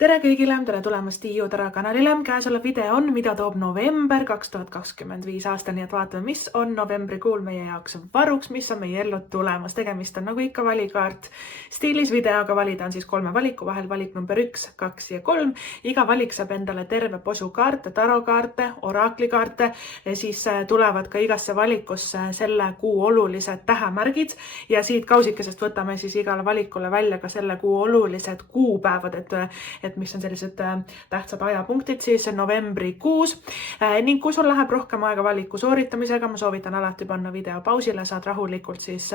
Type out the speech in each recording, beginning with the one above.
Tere kõigile, tere tulemast Tiiu Tara kanalile. Käesolev video on, mida toob november 2025 aastal, nii et vaatame, mis on novembrikuul meie jaoks varuks, mis on meie ellu tulemas. Tegemist on nagu ikka valikaart stiilis videoga, valida on siis 3 valiku vahel, valik number 1, 2 ja 3. Iga valik saab endale terve posu kaarte, tarokaarte, oraaklikaarte ja siis tulevad ka igasse valikusse selle kuu olulised tähemärgid ja siit kausikesest võtame siis igale valikule välja ka selle kuu olulised kuupäevad, et mis on sellised tähtsad ajapunktid siis novembrikuus. Ning kui sul läheb rohkem aega valiku sooritamisega, ma soovitan alati panna video pausile, saad rahulikult siis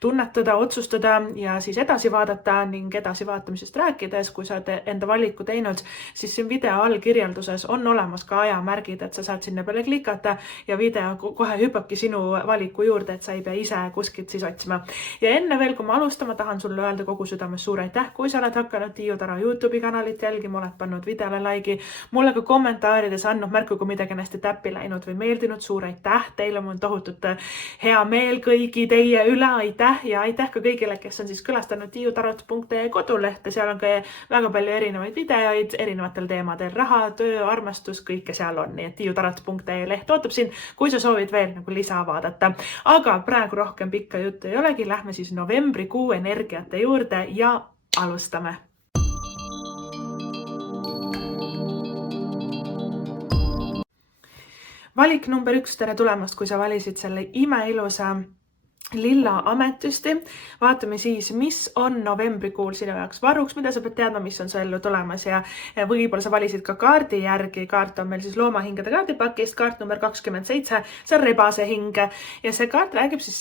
tunnetada, otsustada ja siis edasi vaadata ning edasi vaatamisest rääkides, kui sa oled enda valiku teinud, siis siin video all kirjelduses on olemas ka ajamärgid, et sa saad sinna peale klikata ja video kohe hüppabki sinu valiku juurde, et sa ei pea ise kuskilt siis otsima. Ja enne veel, kui ma alustama, tahan sulle öelda kogu südames suur aitäh, kui sa oled hakanud Tiiu Tara YouTube'i kanalit jälgima, oled pannud videole like'i, mulle ka kommentaarides andnud märku, kui midagi on hästi täppi läinud või meeldinud, suur aitäh teile, mul on tohutult hea meel kõigi teie üle, aitäh ja aitäh ka kõigile, kes on siis külastanud tiiutarot.ee kodulehte, seal on ka väga palju erinevaid videoid erinevatel teemadel, raha, töö, armastus, kõike seal on, nii et tiiutarot.ee leht ootab siin, kui sa soovid veel nagu lisa vaadata. Aga praegu rohkem pikka juttu ei olegi, lähme siis novembrikuu energiate juurde ja alustame. Valik number 1, tere tulemast, kui sa valisid selle imeilusa lilla ametüsti. Vaatame siis, mis on novembrikuul sinu jaoks varuks, mida sa pead teadma, mis on su ellu tulemas ja võib-olla sa valisid ka kaardi järgi. Kaart on meil siis loomahingede kaardipakist, kaart number 27, see on rebase hing ja see kaart räägib siis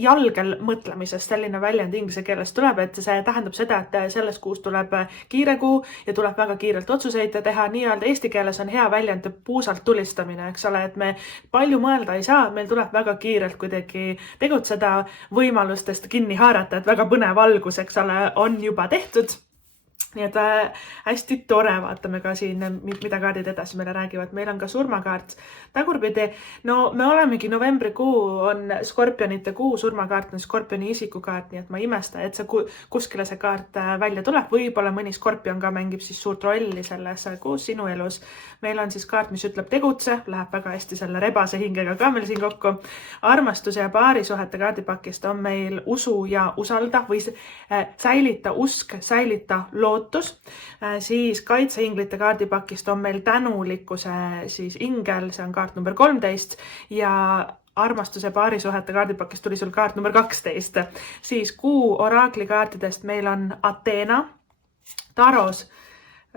jalgel mõtlemisest, selline väljend inglise keeles tuleb, et see tähendab seda, et selles kuus tuleb kiire kuu ja tuleb väga kiirelt otsuseid teha. Nii-öelda eesti keeles on hea väljend puusalt tulistamine, eks ole, et me palju mõelda ei saa, meil tuleb väga kiirelt kuidagi tegutseda, võimalustest kinni haarata, et väga põnev algus, eks ole, on juba tehtud. Nii et hästi tore, vaatame ka siin, mida kaardid edasi meile räägivad. Meil on ka surmakaart tagurpidi. No me olemegi novembrikuu on skorpionite kuu, surmakaart on skorpioni isikukaart, nii et ma imesta, et see kuskile see kaart välja tuleb. Võib-olla mõni skorpion ka mängib siis suurt rolli selles kuus sinu elus. Meil on siis kaart, mis ütleb tegutse, läheb väga hästi selle rebase hingega ka meil siin kokku. Armastuse ja paarisuhete kaardipakist on meil usu ja usalda või säilita usk, säilita lootus. Siis kaitseinglite kaardipakist on meil tänulikkuse siis ingel, see on kaart number 13 ja armastuse paarisuhete kaardipakist tuli sul kaart number 12. Siis kuu oraaklikaartidest meil on Ateena, taros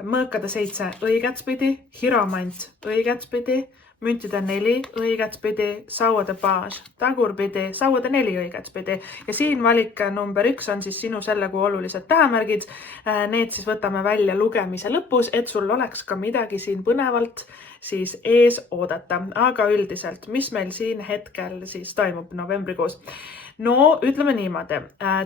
mõõkade 7 õigetspidi, hiromant õigetspidi, müntide 4 õigetspidi, sauade paas tagurpidi, sauade 4 õigetspidi. Ja siin valik number 1 on siis sinu selle kuu olulised tähemärgid. Need siis võtame välja lugemise lõpus, et sul oleks ka midagi siin põnevalt siis ees oodata. Aga üldiselt, mis meil siin hetkel siis toimub novembrikuus? No ütleme niimoodi,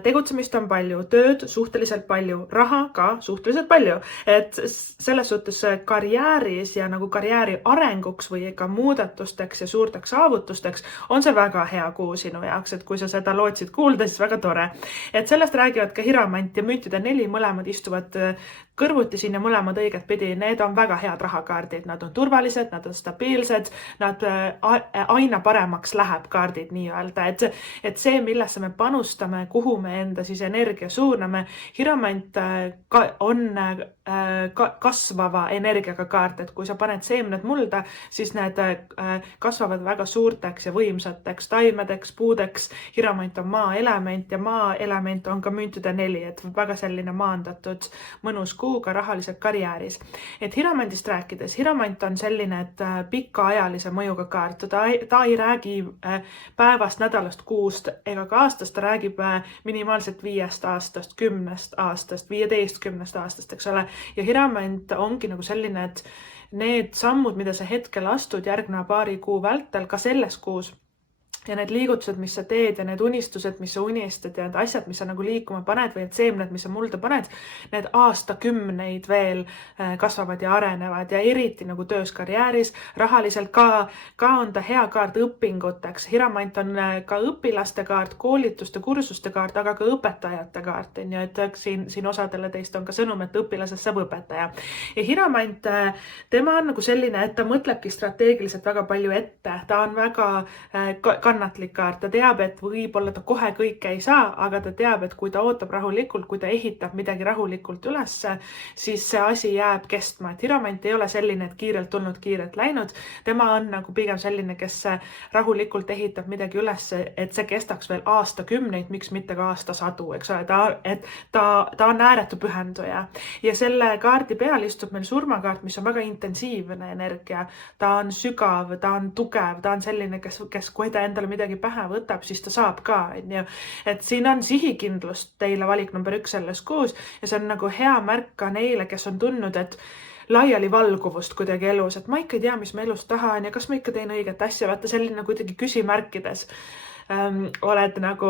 tegutsemist on palju, tööd suhteliselt palju, raha ka suhteliselt palju, et selles suhtes karjääris ja nagu karjääri arenguks või ka muudatusteks ja suurteks saavutusteks on see väga hea kuu sinu jaoks, et kui sa seda lootsid kuulda, siis väga tore. Et sellest räägivad ka hiromant ja müntide 4, mõlemad istuvad kõrvuti siin ja mõlemad õiget pidi, need on väga head rahakaardid, nad on turvalised, nad on stabiilsed, nad aina paremaks läheb kaardid nii-öelda, et see, millesse me panustame, kuhu me enda siis energia suuname, hiromant on kasvava energiaga kaart, et kui sa paned seemned mulda, siis need kasvavad väga suurteks ja võimsateks taimedeks, puudeks. Hiromant on maaelement ja maaelement on ka müntide 4, et väga selline maandatud mõnus kuuga rahaliselt karjääris. Et hiromantist rääkides, hiromant on selline, et pikaajalise mõjuga kaart. Ta ei räägi päevast, nädalast, kuust ega ka aastast, ta räägib minimaalselt 5 aastast, 10 aastast, 15 aastast, eks ole. Ja hiromant ongi nagu selline, et need sammud, mida sa hetkel astud järgneva paari kuu vältel, ka selles kuus, ja need liigutused, mis sa teed ja need unistused, mis sa unistad ja need asjad, mis sa nagu liikuma paned või need seemned, mis sa mulda paned, need aastakümneid veel kasvavad ja arenevad ja eriti nagu töös, karjääris, rahaliselt ka on ta hea kaart õpinguteks. Hiramant on ka õpilaste kaart, koolituste, kursuste kaart, aga ka õpetajate kaart. Et siin osadele teist on ka sõnum, et õpilasest saab õpetaja. Ja Hiramant, tema on nagu selline, et ta mõtlebki strateegiliselt väga palju ette. Ta on väga kannatlik kaart, ta teab, et võib-olla ta kohe kõike ei saa, aga ta teab, et kui ta ootab rahulikult, kui ta ehitab midagi rahulikult ülesse, siis see asi jääb kestma. Et Hiramant ei ole selline, et kiirelt tulnud, kiirelt läinud. Tema on nagu pigem selline, kes rahulikult ehitab midagi ülesse, et see kestaks veel aastakümneid, miks mitte ka aastasadu, eks ole. Ta on ääretu pühenduja. Ja selle kaardi peal istub meil surmakaart, mis on väga intensiivne energia. Ta on sügav, ta on tugev, ta on selline, kes kui ta endale midagi pähe võtab, siis ta saab ka. Et siin on sihikindlust teile valik number 1 selles kuus ja see on nagu hea märk ka neile, kes on tundnud, et laiali valguvust kuidagi elus, et ma ikka ei tea, mis ma elus tahan ja kas ma ikka teen õiget asja, vaata selline kuidagi küsimärkides oled nagu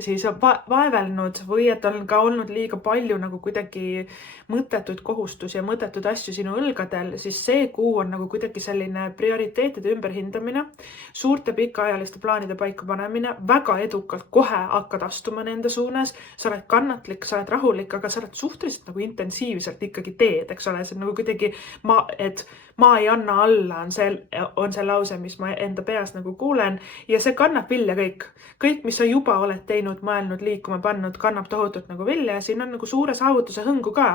siis vaevelnud või et on ka olnud liiga palju nagu kuidagi mõttetuid kohustusi ja mõttetuid asju sinu õlgadel, siis see kuu on nagu kuidagi selline prioriteetide ümberhindamine, suurte pikaajaliste plaanide paika panemine, väga edukalt kohe hakkad astuma nende suunas, sa oled kannatlik, sa oled rahulik, aga sa oled suhteliselt nagu intensiivselt ikkagi teed, eks ole, see on nagu kuidagi ma ei anna alla, on see lause, mis ma enda peas nagu kuulen ja see kannab vilja kõik, mis sa juba oled teinud, mõelnud, liikuma pannud, kannab tohutult nagu vilja ja siin on nagu suure saavutuse hõngu ka.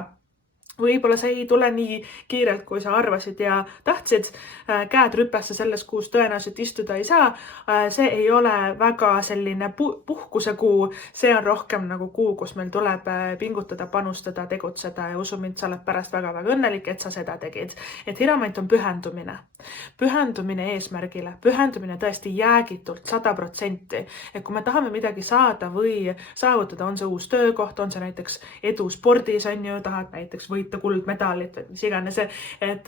Võib-olla see ei tule nii kiirelt, kui sa arvasid ja tahtsid. Käed rüpesse selles kuus tõenäoliselt istuda ei saa. See ei ole väga selline puhkuse kuu. See on rohkem nagu kuu, kus meil tuleb pingutada, panustada, tegutseda ja usu mind, sa oled pärast väga-väga õnnelik, et sa seda tegid. Et Hiramant on pühendumine. Pühendumine eesmärgile. Pühendumine tõesti jäägitult 100%. Et kui me tahame midagi saada või saavutada, on see uus töökoht, on see näiteks edu spordis, on ju, tahad näiteks võita kuldmedalit või mis iganes,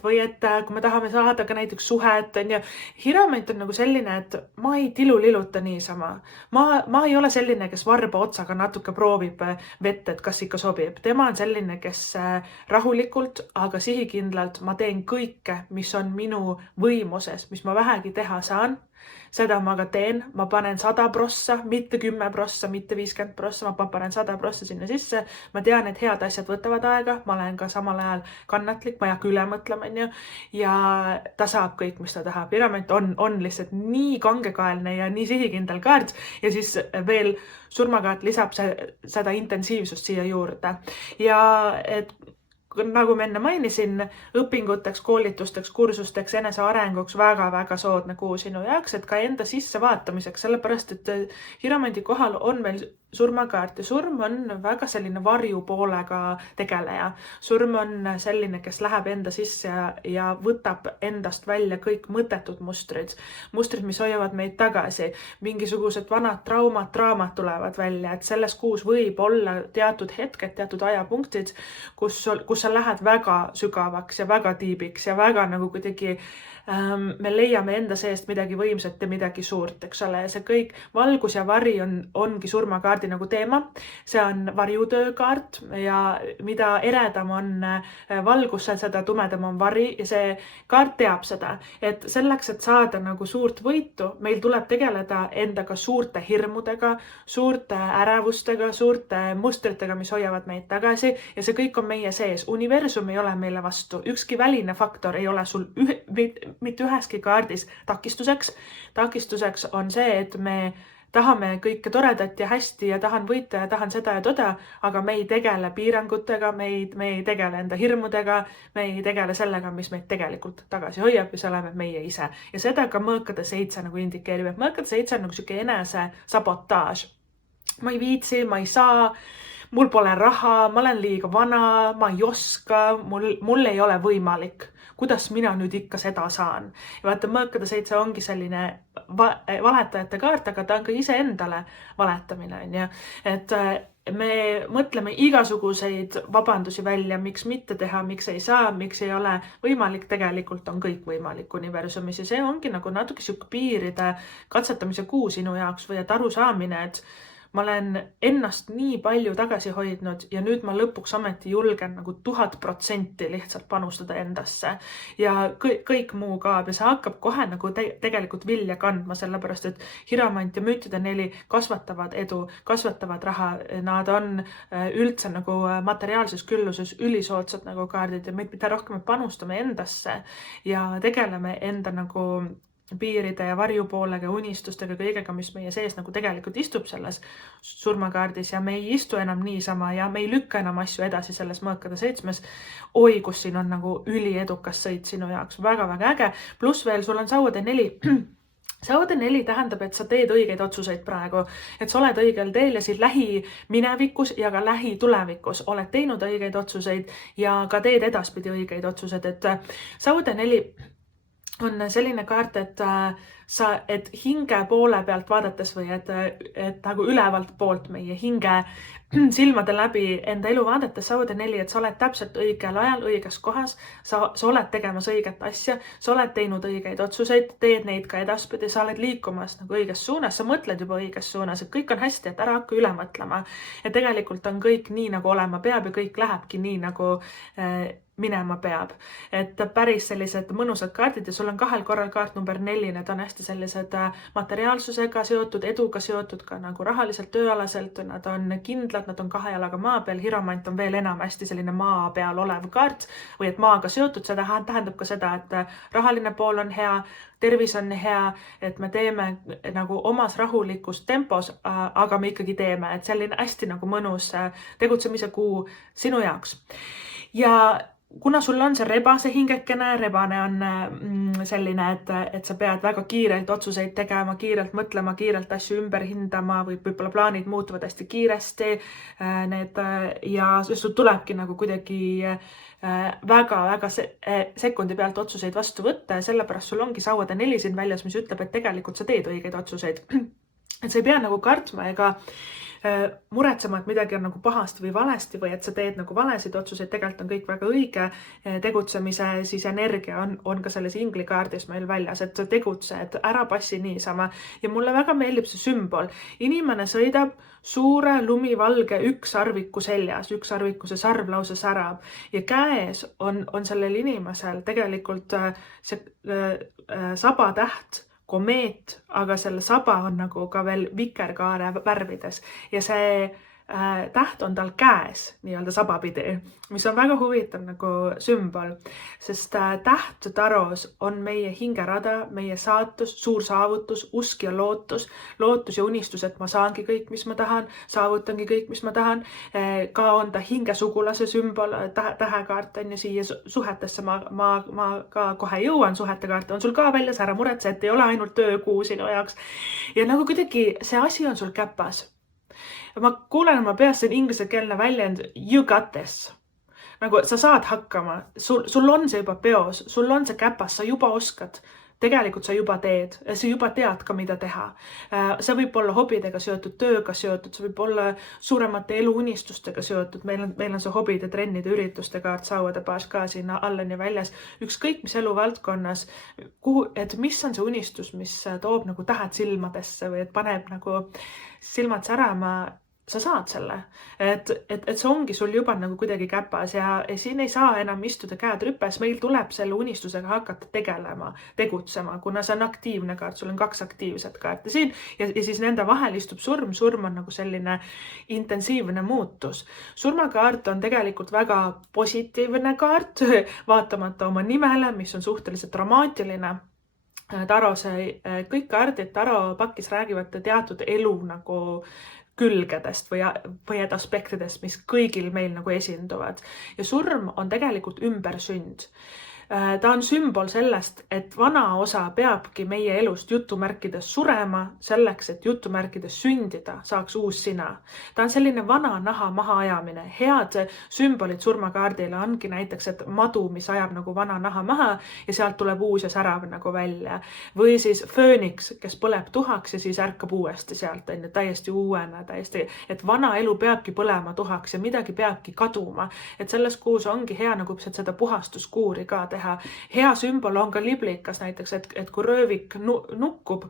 või et kui me tahame saada ka näiteks suhet, on ju. Hiramant on nagu selline, et ma ei tiluliluta niisama. Ma ei ole selline, kes varba otsaga natuke proovib vett, et kas ikka sobib. Tema on selline, kes rahulikult, aga sihikindlalt ma teen kõike, mis on minu võimuses, mis ma vähegi teha saan. Seda ma ka teen, ma panen 100%, mitte 10%, mitte 50%, ma panen 100% sinna sisse. Ma tean, et head asjad võtavad aega, ma olen ka samal ajal kannatlik, ma ei hakka üle mõtlema, ja ta saab kõik, mis ta tahab. Hiramant on lihtsalt nii kangekaelne ja nii sihikindel kaart ja siis veel surmakaart lisab seda intensiivsust siia juurde. Ja et nagu ma enne mainisin, õpinguteks, koolitusteks, kursusteks, enesearenguks väga-väga soodne kuu sinu jaoks, et ka enda sisse vaatamiseks, sellepärast, et Hiramandi kohal on meil surmakaart ja surm on väga selline varjupoolega tegeleja. Surm on selline, kes läheb enda sisse ja võtab endast välja kõik mõttetud mustrid, mis hoiavad meid tagasi. Mingisugused vanad draamad tulevad välja, et selles kuus võib olla teatud hetked, teatud ajapunktid, kus sa lähed väga sügavaks ja väga tiibiks ja väga nagu kuidagi me leiame enda seest midagi võimsat ja midagi suurt, eks ole. Ja see kõik valgus ja vari ongi surmakaardi nagu teema. See on varjutöökaart ja mida eredam on valgus, seda tumedam on vari ja see kaart teab seda, et selleks, et saada nagu suurt võitu, meil tuleb tegeleda endaga suurte hirmudega, suurte ärevustega, suurte mustritega, mis hoiavad meid tagasi ja see kõik on meie sees. Universum ei ole meile vastu. Ükski väline faktor ei ole sul mitte üheski kaardis takistuseks. Takistuseks on see, et me tahame kõike toredat ja hästi ja tahan võita ja tahan seda ja toda, aga me ei tegele piirangutega, me ei tegele enda hirmudega, me ei tegele sellega, mis meid tegelikult tagasi hoiab ja see oleme meie ise. Ja seda ka mõõkade 7 nagu indikeerib. Mõõkade 7 on nagu selline enese sabotaaž. Ma ei viitsi, ma ei saa, mul pole raha, ma olen liiga vana, ma ei oska, mul ei ole võimalik. kuidas mina nüüd ikka seda saan. Ja vaata, mõõkade 7 ongi selline valetajate kaart, aga ta on ka iseendale valetamine, on ju. Et me mõtleme igasuguseid vabandusi välja, miks mitte teha, miks ei saa, miks ei ole võimalik, tegelikult on kõik võimalik universumis ja see ongi nagu natuke sihuke piiride katsetamise kuu sinu jaoks või et aru saamine, et ma olen ennast nii palju tagasi hoidnud ja nüüd ma lõpuks ameti julgen nagu 1000% lihtsalt panustada endasse ja kõik muu kaob ja see hakkab kohe nagu tegelikult vilja kandma, sellepärast et hiromant ja müütide 4 kasvatavad edu, kasvatavad raha, nad on üldse nagu materiaalses külluses ülisoodsad nagu kaardid ja mida rohkem me panustame endasse ja tegeleme enda nagu piiride ja varjupoolega, unistustega, kõigega, mis meie sees nagu tegelikult istub selles surmakaardis ja me ei istu enam niisama ja me ei lükka enam asju edasi selles mõõkade 7. Oi, kus siin on nagu üliedukas sõit sinu jaoks, väga-väga äge. Pluss veel, sul on sauade 4. Sauade 4 tähendab, et sa teed õigeid otsuseid praegu, et sa oled õigel teel ja siin lähiminevikus ja ka lähitulevikus oled teinud õigeid otsuseid ja ka teed edaspidi õigeid otsused, et sauade 4 on selline kaart, et hinge poole pealt vaadates või et nagu ülevalt poolt meie hinge silmade läbi enda elu vaadates sauade 4, et sa oled täpselt õigel ajal, õiges kohas, sa oled tegemas õiget asja, sa oled teinud õigeid otsuseid, teed neid ka edaspidi, sa oled liikumas nagu õiges suunas, sa mõtled juba õiges suunas, et kõik on hästi, et ära hakka üle mõtlema. Ja tegelikult on kõik nii, nagu olema peab ja kõik lähebki nii, nagu minema peab. Et päris sellised mõnusad kaardid ja sul on 2 korral kaart number 4, need on hästi sellised materiaalsusega seotud, eduga seotud ka nagu rahaliselt, tööalaselt, nad on kindlad, nad on 2 jalaga maa peal, hiromant on veel enam hästi selline maa peal olev kaart või et maaga seotud, seda tähendab ka seda, et rahaline pool on hea, tervis on hea, et me teeme nagu omas rahulikus tempos, aga me ikkagi teeme, et selline hästi nagu mõnus tegutsemise kuu sinu jaoks. Ja kuna sul on see rebase hingekene, rebane on selline, et sa pead väga kiirelt otsuseid tegema, kiirelt mõtlema, kiirelt asju ümber hindama või võib-olla plaanid muutuvad hästi kiiresti ja sul tulebki nagu kuidagi väga-väga sekundi pealt otsuseid vastu võtta ja sellepärast sul ongi sauade 4 siin väljas, mis ütleb, et tegelikult sa teed õigeid otsuseid. Et sa ei pea nagu kartma ega muretsema, et midagi on nagu pahasti või valesti või et sa teed nagu valesid otsuseid, tegelikult on kõik väga õige. Tegutsemise siis energia on ka selles inglikaardis meil väljas, et sa tegutse, et ära passi niisama. Ja mulle väga meeldib see sümbol. Inimene sõidab suure lumivalge ükssarviku seljas, ükssarviku see sarv lausa särab ja käes on sellel inimesel tegelikult see sabatäht, komeet, aga selle saba on nagu ka veel vikerkaare värvides ja see täht on tal käes nii-öelda sabapidi, mis on väga huvitav nagu sümbol, sest täht taros on meie hingerada, meie saatus, suur saavutus, usk ja lootus ja unistus, et ma saangi kõik, mis ma tahan, saavutangi kõik, mis ma tahan. Ka on ta hingesugulase sümbol, tähekaart on ja siia suhetesse ma ka kohe jõuan, suhetekaart on sul ka väljas, ära muretse, et ei ole ainult töökuu sinu jaoks. Ja nagu kuidagi see asi on sul käpas. Ma kuulen oma peas see ingliskeelne väljend you got this. Nagu sa saad hakkama, sul on see juba peos, sul on see käpas, sa juba oskad. Tegelikult sa juba teed, sa juba tead ka, mida teha. See võib olla hobidega seotud, tööga seotud, see võib olla suuremate eluunistustega seotud. Meil on see hobide, trennide, ürituste kaart, sauade baas ka sinna allani väljas. Ükskõik mis eluvaldkonnas, et mis on see unistus, mis toob nagu tähed silmadesse või et paneb nagu silmad särama, sa saad selle, et see ongi sul juba nagu kuidagi käpas ja siin ei saa enam istuda käed rüpes, meil tuleb selle unistusega hakata tegutsema, kuna see on aktiivne kaart, sul on 2 aktiivset kaarti siin ja siis nende vahel istub surm on nagu selline intensiivne muutus. Surmakaart on tegelikult väga positiivne kaart, vaatamata oma nimele, mis on suhteliselt dramaatiline. Kõik kaardid Taro pakis räägivad teatud elu nagu külgedest või aspektidest, mis kõigil meil nagu esinduvad. Ja surm on tegelikult ümbersünd. Ta on sümbol sellest, et vana osa peabki meie elust jutumärkides surema selleks, et jutumärkides sündida saaks uus sina. Ta on selline vana naha mahaajamine. Head sümbolid surmakaardile ongi näiteks, et madu, mis ajab nagu vana naha maha ja sealt tuleb uus ja särav nagu välja. Või siis fööniks, kes põleb tuhaks ja siis ärkab uuesti sealt, on ju, täiesti uuena, täiesti, et vana elu peabki põlema tuhaks ja midagi peabki kaduma. Et selles kuus ongi hea nagu seda puhastuskuuri ka teha. Hea sümbol on ka liblikas näiteks, et kui röövik nukkub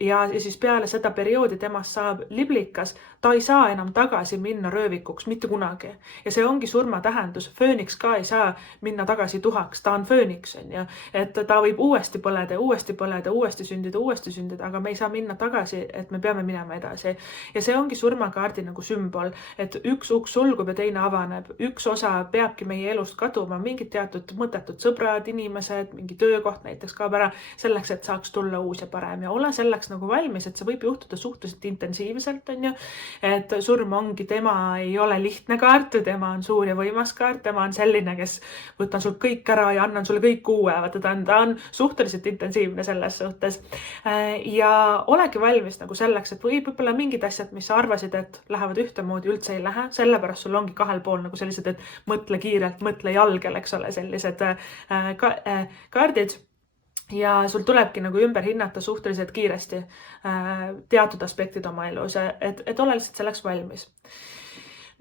ja siis peale seda perioodi temast saab liblikas, ta ei saa enam tagasi minna röövikuks mitte kunagi. Ja see ongi surma tähendus. Fööniks ka ei saa minna tagasi tuhaks, ta on fööniks, on ju. Et ta võib uuesti põleda, uuesti sündida, aga me ei saa minna tagasi, et me peame minema edasi. Ja see ongi surmakaardi nagu sümbol, et üks uks sulgub ja teine avaneb. Üks osa peabki meie elust kaduma, mingid teatud mõttetud sõbrad, inimesed, mingi töökoht näiteks kaob ära, selleks, et saaks tulla uus ja parem. Ja ole selleks nagu valmis, et see võib juhtuda suhteliselt intensiivselt, on ju. Et surm ongi, tema ei ole lihtne kaart, tema on suur ja võimas kaart, tema on selline, kes võtan sul kõik ära ja annan sulle kõik uue, vaata ta on suhteliselt intensiivne selles suhtes. Ja olegi valmis nagu selleks, et võib-olla mingid asjad, mis sa arvasid, et lähevad ühtemoodi, üldse ei lähe, sellepärast sul ongi kahel pool nagu sellised, et mõtle kiirelt, mõtle jalgel, eks ole, sellised kaardid. Ja sul tulebki nagu ümber hinnata suhteliselt kiiresti teatud aspektid oma elus, et ole lihtsalt selleks valmis.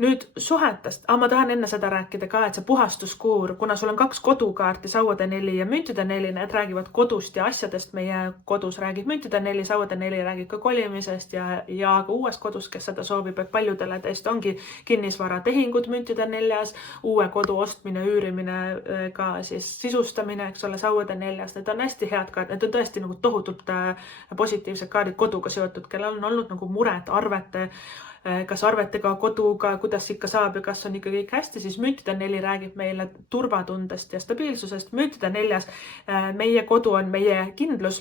Nüüd suhetest, ma tahan enne seda rääkida ka, et see puhastuskuur, kuna sul on 2 kodukaarti, sauade 4 ja müntide 4, need räägivad kodust ja asjadest, meie kodus räägib müntide 4, sauade 4 räägib ka kolimisest ja ka uuest kodus, kes seda soovib, et paljudele teist ongi kinnisvaratehingud müntide 4, uue kodu ostmine, üürimine, ka siis sisustamine, eks ole, sauade 4, need on hästi head kaardid, need on tõesti nagu tohutult positiivsed kaardid koduga seotud, kellel on olnud nagu mured kas arvetega, koduga, kuidas ikka saab ja kas on ikka kõik hästi, siis müntide 4 räägib meile turvatundest ja stabiilsusest. Müntide 4 meie kodu on meie kindlus.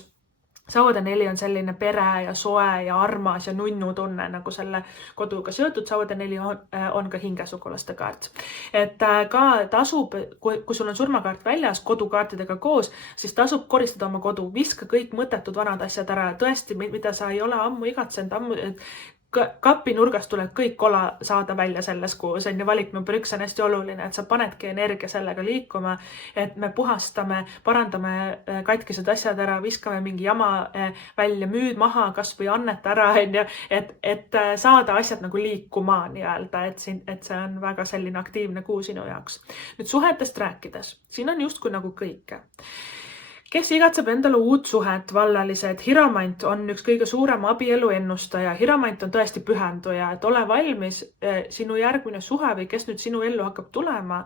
Sauade 4 on selline pere ja soe ja armas ja nunnu tunne nagu selle koduga seotud. Sauade 4 on ka hingesugulaste kaart. Et ka tasub, kui sul on surmakaart väljas kodukaartidega koos, siis tasub koristada oma kodu. Viska kõik mõttetud vanad asjad ära. Tõesti, mida sa ei ole ammu igatsenud, kapi nurgast tuleb kõik kola saada välja selles kuus, on ju valik number 1 on hästi oluline, et sa panedki energia sellega liikuma, et me puhastame, parandame katkised asjad ära, viskame mingi jama välja, müüd maha, kas või annet ära, on ju, et saada asjad nagu liikuma nii-öelda, et see on väga selline aktiivne kuu sinu jaoks. Nüüd suhetest rääkides, siin on justkui nagu kõike. Kes igatseb endale uut suhet, vallalised, hiromant on üks kõige suurem abielu ennustaja. Hiromant on tõesti pühenduja, et ole valmis sinu järgmine suhe või kes nüüd sinu ellu hakkab tulema.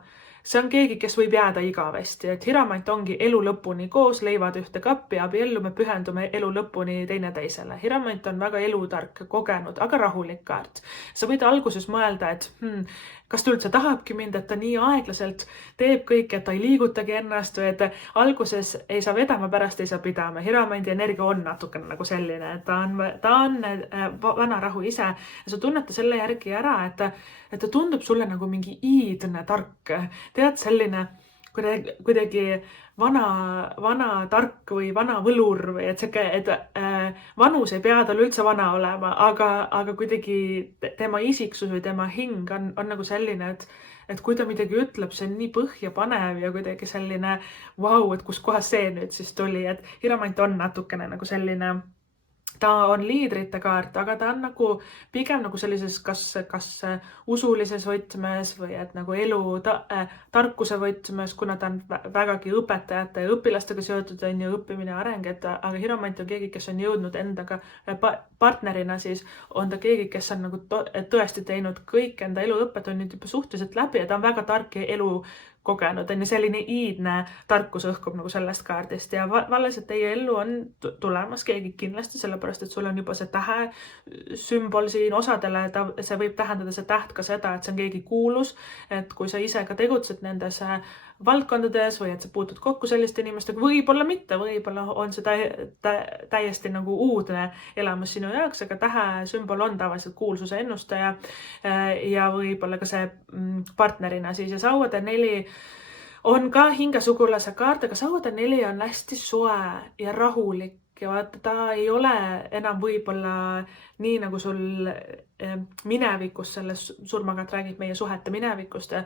See on keegi, kes võib jääda igavesti, et hiromant ongi elu lõpuni koos, leivad ühte kappi, abiellu me pühendume elu lõpuni teineteisele. Hiromant on väga elutark, kogenud, aga rahulik kaart. Sa võid alguses mõelda, et kas ta üldse tahabki mind, et ta nii aeglaselt teeb kõik, et ta ei liigutagi ennast või et alguses ei saa vedama, pärast ei saa pidama. Hiromandi energia on natukene nagu selline, et ta on vana rahu ise ja sa tunnete selle järgi ära, et ta tundub sulle nagu mingi iidne tark. Tead, selline kuidagi vana tark või vana võlur või et vanus ei pea tal üldse vana olema, aga kuidagi tema isiksus või tema hing on nagu selline, et kui ta midagi ütleb, see on nii põhjapanev ja kuidagi selline vau, et kus kohas see nüüd siis tuli, et hiromant on natukene nagu selline. Ta on liidrite kaart, aga ta on nagu pigem nagu sellises kas usulises võtmes või et nagu elu tarkuse võtmes, kuna ta on vägagi õpetajate ja õpilastega seotud, on ju õppimine ja areng, aga hiromant on keegi, kes on jõudnud endaga partnerina, siis on ta keegi, kes on nagu tõesti teinud kõik enda eluõpet, on nüüd juba suhteliselt läbi ja ta on väga tark ja elu kogenud, on ju selline iidne tarkus õhkub nagu sellest kaardist ja valles, et teie ellu on tulemas keegi kindlasti, sellepärast, et sul on juba see tähe sümbol siin osadele, see võib tähendada see täht ka seda, et see on keegi kuulus, et kui sa ise ka tegutsed nendes valdkondades või et sa puutud kokku selliste inimestega, võib-olla mitte, võib-olla on see täiesti nagu uudne elamus sinu jaoks, aga tähe sümbol on tavaliselt kuulsuse ennustaja ja võib-olla ka see partnerina siis ja sauade 4 on ka hingesugulase kaart, aga Sauade 4 on hästi soe ja rahulik ja vaata, ta ei ole enam võib-olla nii nagu sul minevikus selles surmakaart räägib meie suhete minevikust ja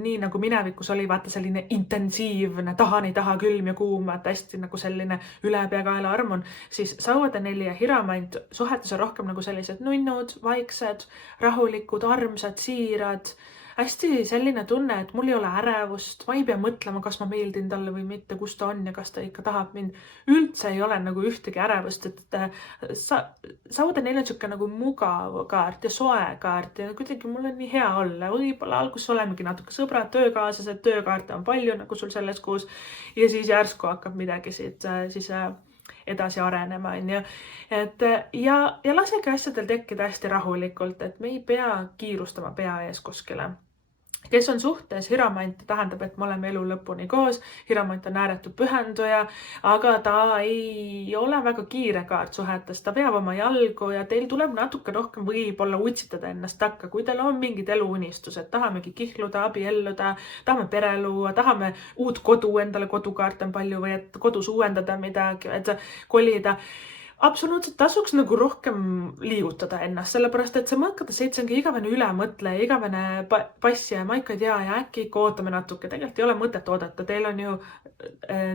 nii nagu minevikus oli vaata selline intensiivne tahani taha külm ja kuum, vaata hästi nagu selline ülepeakaela armun, siis Sauade 4 ja Hiramant suhetes on rohkem nagu sellised nunnud, vaiksed, rahulikud, armsad, siirad, hästi selline tunne, et mul ei ole ärevust, ma ei pea mõtlema, kas ma meeldin talle või mitte, kus ta on ja kas ta ikka tahab mind. Üldse ei ole nagu ühtegi ärevust, et Sauade 4 on siuke nagu mugav kaart ja soe kaart ja kuidagi mul on nii hea olla. Võib-olla alguses olemegi natuke sõbrad, töökaaslased, töökaarte on palju nagu sul selles kuus ja siis järsku hakkab midagi siit siis edasi arenema, on ju. Ja lasegi asjadel tekkida hästi rahulikult, et me ei pea kiirustama pea ees kuskile. Kes on suhtes, Hiramant tähendab, et me oleme elu lõpuni koos, Hiramant on ääretu pühenduja, aga ta ei ole väga kiire kaart suhetes, ta veab oma jalgu ja teil tuleb natuke rohkem võib-olla utsitada ennast takka, kui teil on mingid eluunistused, tahamegi kihluda, abielluda, tahame pere luua, tahame uut kodu, endale kodukaart on palju või et kodus uuendada midagi, et kolida. Absoluutselt tasuks nagu rohkem liigutada ennast, sellepärast et see mõõkade 7 ongi igavene ülemõtle ja igavene passi ja ma ikka ei tea ja äkki ikka ootame natuke. Tegelikult ei ole mõtet oodata, teil on ju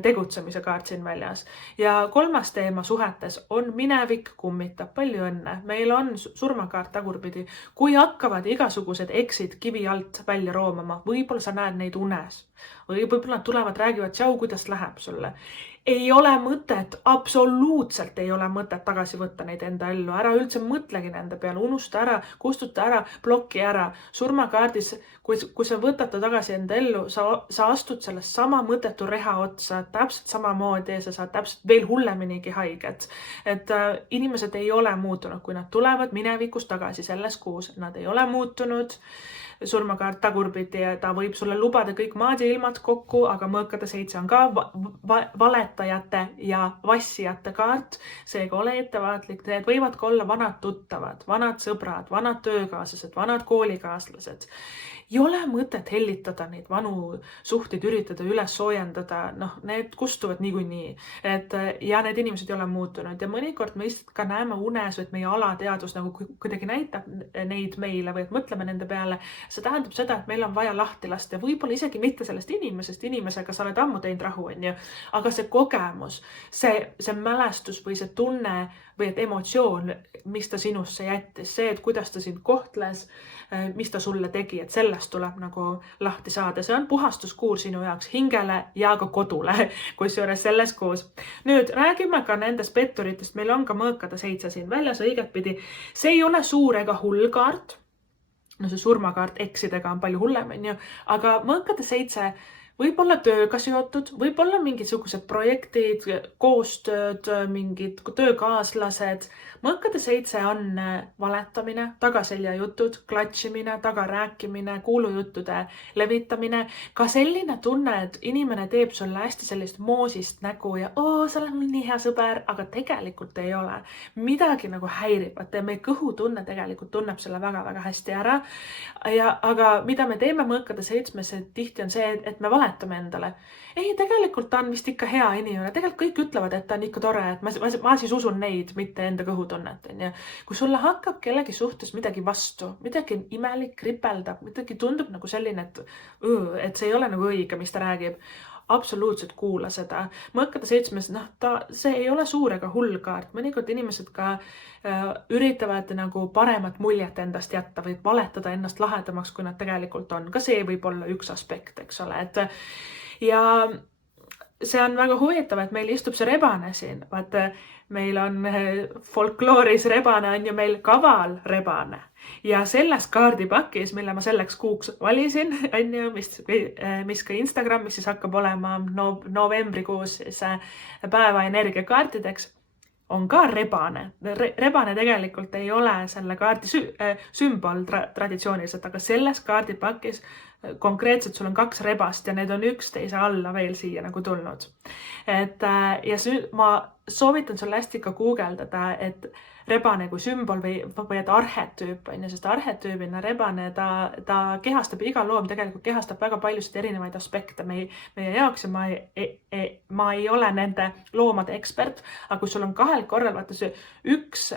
tegutsemise kaart siin väljas. Ja 3. teema suhetes on minevik kummitab, palju õnne. Meil on surmakaart tagurpidi. Kui hakkavad igasugused eksid kivi alt välja roomama, võib-olla sa näed neid unes. Võib-olla nad tulevad, räägivad, tšau, kuidas läheb sulle. Ei ole mõtet, absoluutselt ei ole mõtet tagasi võtta neid enda ellu. Ära üldse mõtlegi nende peale, unusta ära, kustuta ära, bloki ära. Surmakaardis, kui sa võtad ta tagasi enda ellu, sa astud sellest sama mõttetu reha otsa, täpselt samamoodi ja sa saad täpselt veel hulleminigi haiget. Et inimesed ei ole muutunud, kui nad tulevad minevikus tagasi selles kuus, nad ei ole muutunud. Surmakaart tagurpidi ja ta võib sulle lubada kõik maad ja ilmad kokku, aga mõõkade 7 on ka valetajate ja vassijate kaart. Seega ole ettevaatlik, need võivad ka olla vanad tuttavad, vanad sõbrad, vanad töökaaslased, vanad koolikaaslased. Ei ole mõtet hellitada neid vanu suhteid, üritada üles soojendada, need kustuvad niikuinii. Ja need inimesed ei ole muutunud ja mõnikord me lihtsalt ka näeme unes, et meie alateadus nagu kuidagi näitab neid meile või et mõtleme nende peale. See tähendab seda, et meil on vaja lahti lasta ja võib-olla isegi mitte sellest inimesega sa oled ammu teinud rahu, on ju. Aga see kogemus, see mälestus või see tunne või et emotsioon, mis ta sinusse jättis, see, et kuidas ta sind kohtles, mis ta sulle tegi, et sellest tuleb nagu lahti saada. See on puhastuskuur sinu jaoks hingele ja ka kodule, kusjuures selles kuus. Nüüd räägime ka nendest petturitest. Meil on ka mõõkade 7 siin väljas õigetpidi. See ei ole suur ega hull kaart. See surmakaart eksidega on palju hullem, on ju. Aga mõõkade 7 võib-olla tööga seotud, võib-olla mingisugused projektid, koostööd, mingid töökaaslased. Mõõkade 7 on valetamine, tagaselja jutud, klatšimine, tagarääkimine, kuulujuttude levitamine. Ka selline tunne, et inimene teeb sulle hästi sellist moosist nägu ja sa oled mul nii hea sõber, aga tegelikult ei ole. Midagi nagu häirib, et meie kõhutunne tegelikult tunneb selle väga-väga hästi ära. Aga mida me teeme mõõkade 7 tihti on see, et me valetame endale. Ei, tegelikult ta on vist ikka hea inimene. Tegelikult kõik ütlevad, et ta on ikka tore, et ma siis usun neid, mitte enda kõhutunnet. Kui sulle hakkab kellegi suhtes midagi vastu, midagi imelik, kripeldab, midagi tundub nagu selline, et see ei ole nagu õige, mis ta räägib. Absoluutselt kuula seda. Mõõkade 7, see ei ole suur ega hull kaart. Mõnikord inimesed ka üritavad nagu paremat muljet endast jätta või valetada ennast lahedamaks, kui nad tegelikult on. Ka see võib olla üks aspekt, eks ole. Ja see on väga huvitav, et meil istub see rebane siin. Vaata, meil on folklooris rebane, on ju meil kaval rebane. Ja selles kaardipakis, mille ma selleks kuuks valisin, on ju, mis ka Instagramis siis hakkab olema novembrikuus päeva energiakaartideks, on ka rebane. Rebane tegelikult ei ole selle kaardi sümbol traditsiooniliselt, aga selles kaardipakis konkreetselt sul on 2 rebast ja need on üksteise alla veel siia nagu tulnud. Ja ma soovitan sulle hästi ka guugeldada, et rebane kui sümbol või et arhetüüp on ju, sest arhetüübina rebane ta kehastab, iga loom tegelikult kehastab väga paljusid erinevaid aspekte meie jaoks ja ma ei ole nende loomade ekspert, aga kui sul on kahel korral, vaata see üks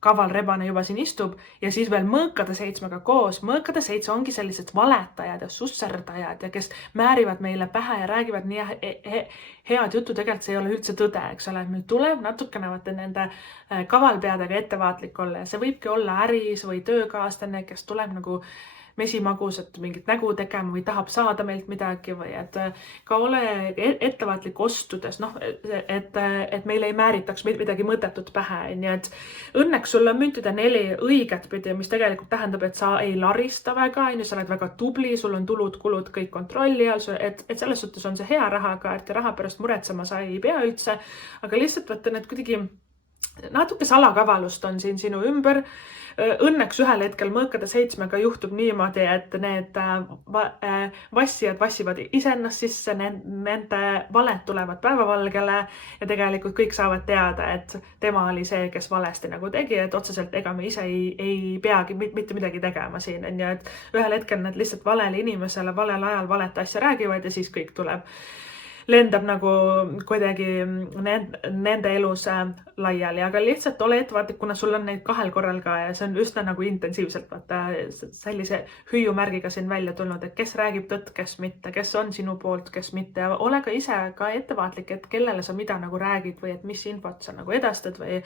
kaval rebane juba siin istub ja siis veel mõõkade 7-ga koos. Mõõkade 7 ongi sellised valetajad ja susserdajad ja kes määrivad meile pähe ja räägivad nii head juttu, tegelikult see ei ole üldse tõde, eks ole. Meil tuleb natukene nende kavalpeadega ettevaatlik olla ja see võibki olla äris või töökaaslane, kes tuleb nagu mesimagusat mingit nägu tegema või tahab saada meilt midagi või et ka ole ettevaatlik ostudes, et meil ei määritaks midagi mõttetut pähe. Nii et õnneks sul on müntide 4 õiget pidi, mis tegelikult tähendab, et sa ei larista väga, sa oled väga tubli, sul on tulud-kulud kõik kontrolli all, et selles suhtes on see hea rahakaart ja raha pärast muretsema sa ei pea üldse, aga lihtsalt võtta need kuidagi natuke salakavalust on siin sinu ümber. Õnneks ühel hetkel mõõkade 7-ga juhtub niimoodi, et need vassijad vassivad iseennast sisse, nende valed tulevad päevavalgele ja tegelikult kõik saavad teada, et tema oli see, kes valesti nagu tegi, et otseselt ega me ise ei peagi mitte midagi tegema siin. Ja et ühel hetkel nad lihtsalt valele inimesele valel ajal valet asja räägivad ja siis kõik lendab nagu kuidagi nende elus laiali, aga lihtsalt ole ettevaatlik, kuna sul on neid kahel korral ka ja see on üsna nagu intensiivselt vaata sellise hüüumärgiga siin välja tulnud, et kes räägib tõtt, kes mitte, kes on sinu poolt, kes mitte ja ole ka ise ka ettevaatlik, et kellele sa mida nagu räägid või et mis infot sa nagu edastad või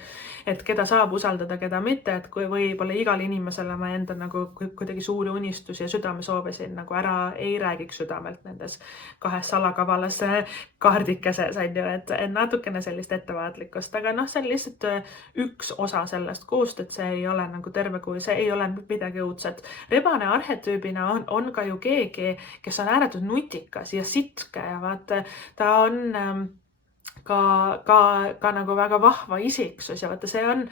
et keda saab usaldada, keda mitte, et kui võib-olla igal inimesele ma enda nagu kuidagi suuri unistusi ja südamesoove siin nagu ära ei räägiks südamelt nendes 2 salakavalas kaardikeses, on ju, et natukene sellist ettevaatlikkust, aga see on lihtsalt üks osa sellest kuust, et see ei ole nagu terve kuu, see ei ole midagi õudset. Rebane arhetüübina on ka ju keegi, kes on ääretult nutikas ja sitke ja vaata, ta on ka nagu väga vahva isiksus ja vaata, see on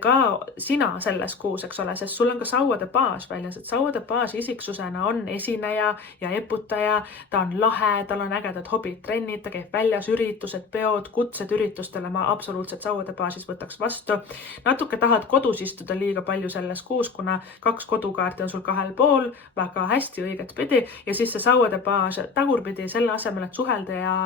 ka sina selles kuus, eks ole, sest sul on ka sauade baas väljas, et sauade baas isiksusena on esineja ja eputaja, ta on lahe, tal on ägedad hobid, trennid, ta käib väljas, üritused, peod, kutsed üritustele, ma absoluutselt sauade baasis võtaks vastu. Natuke tahad kodus istuda liiga palju selles kuus, kuna 2 kodukaarti on sul 2 pool, väga hästi õiget pidi ja siis see sauade baas tagurpidi selle asemel, et suhelda ja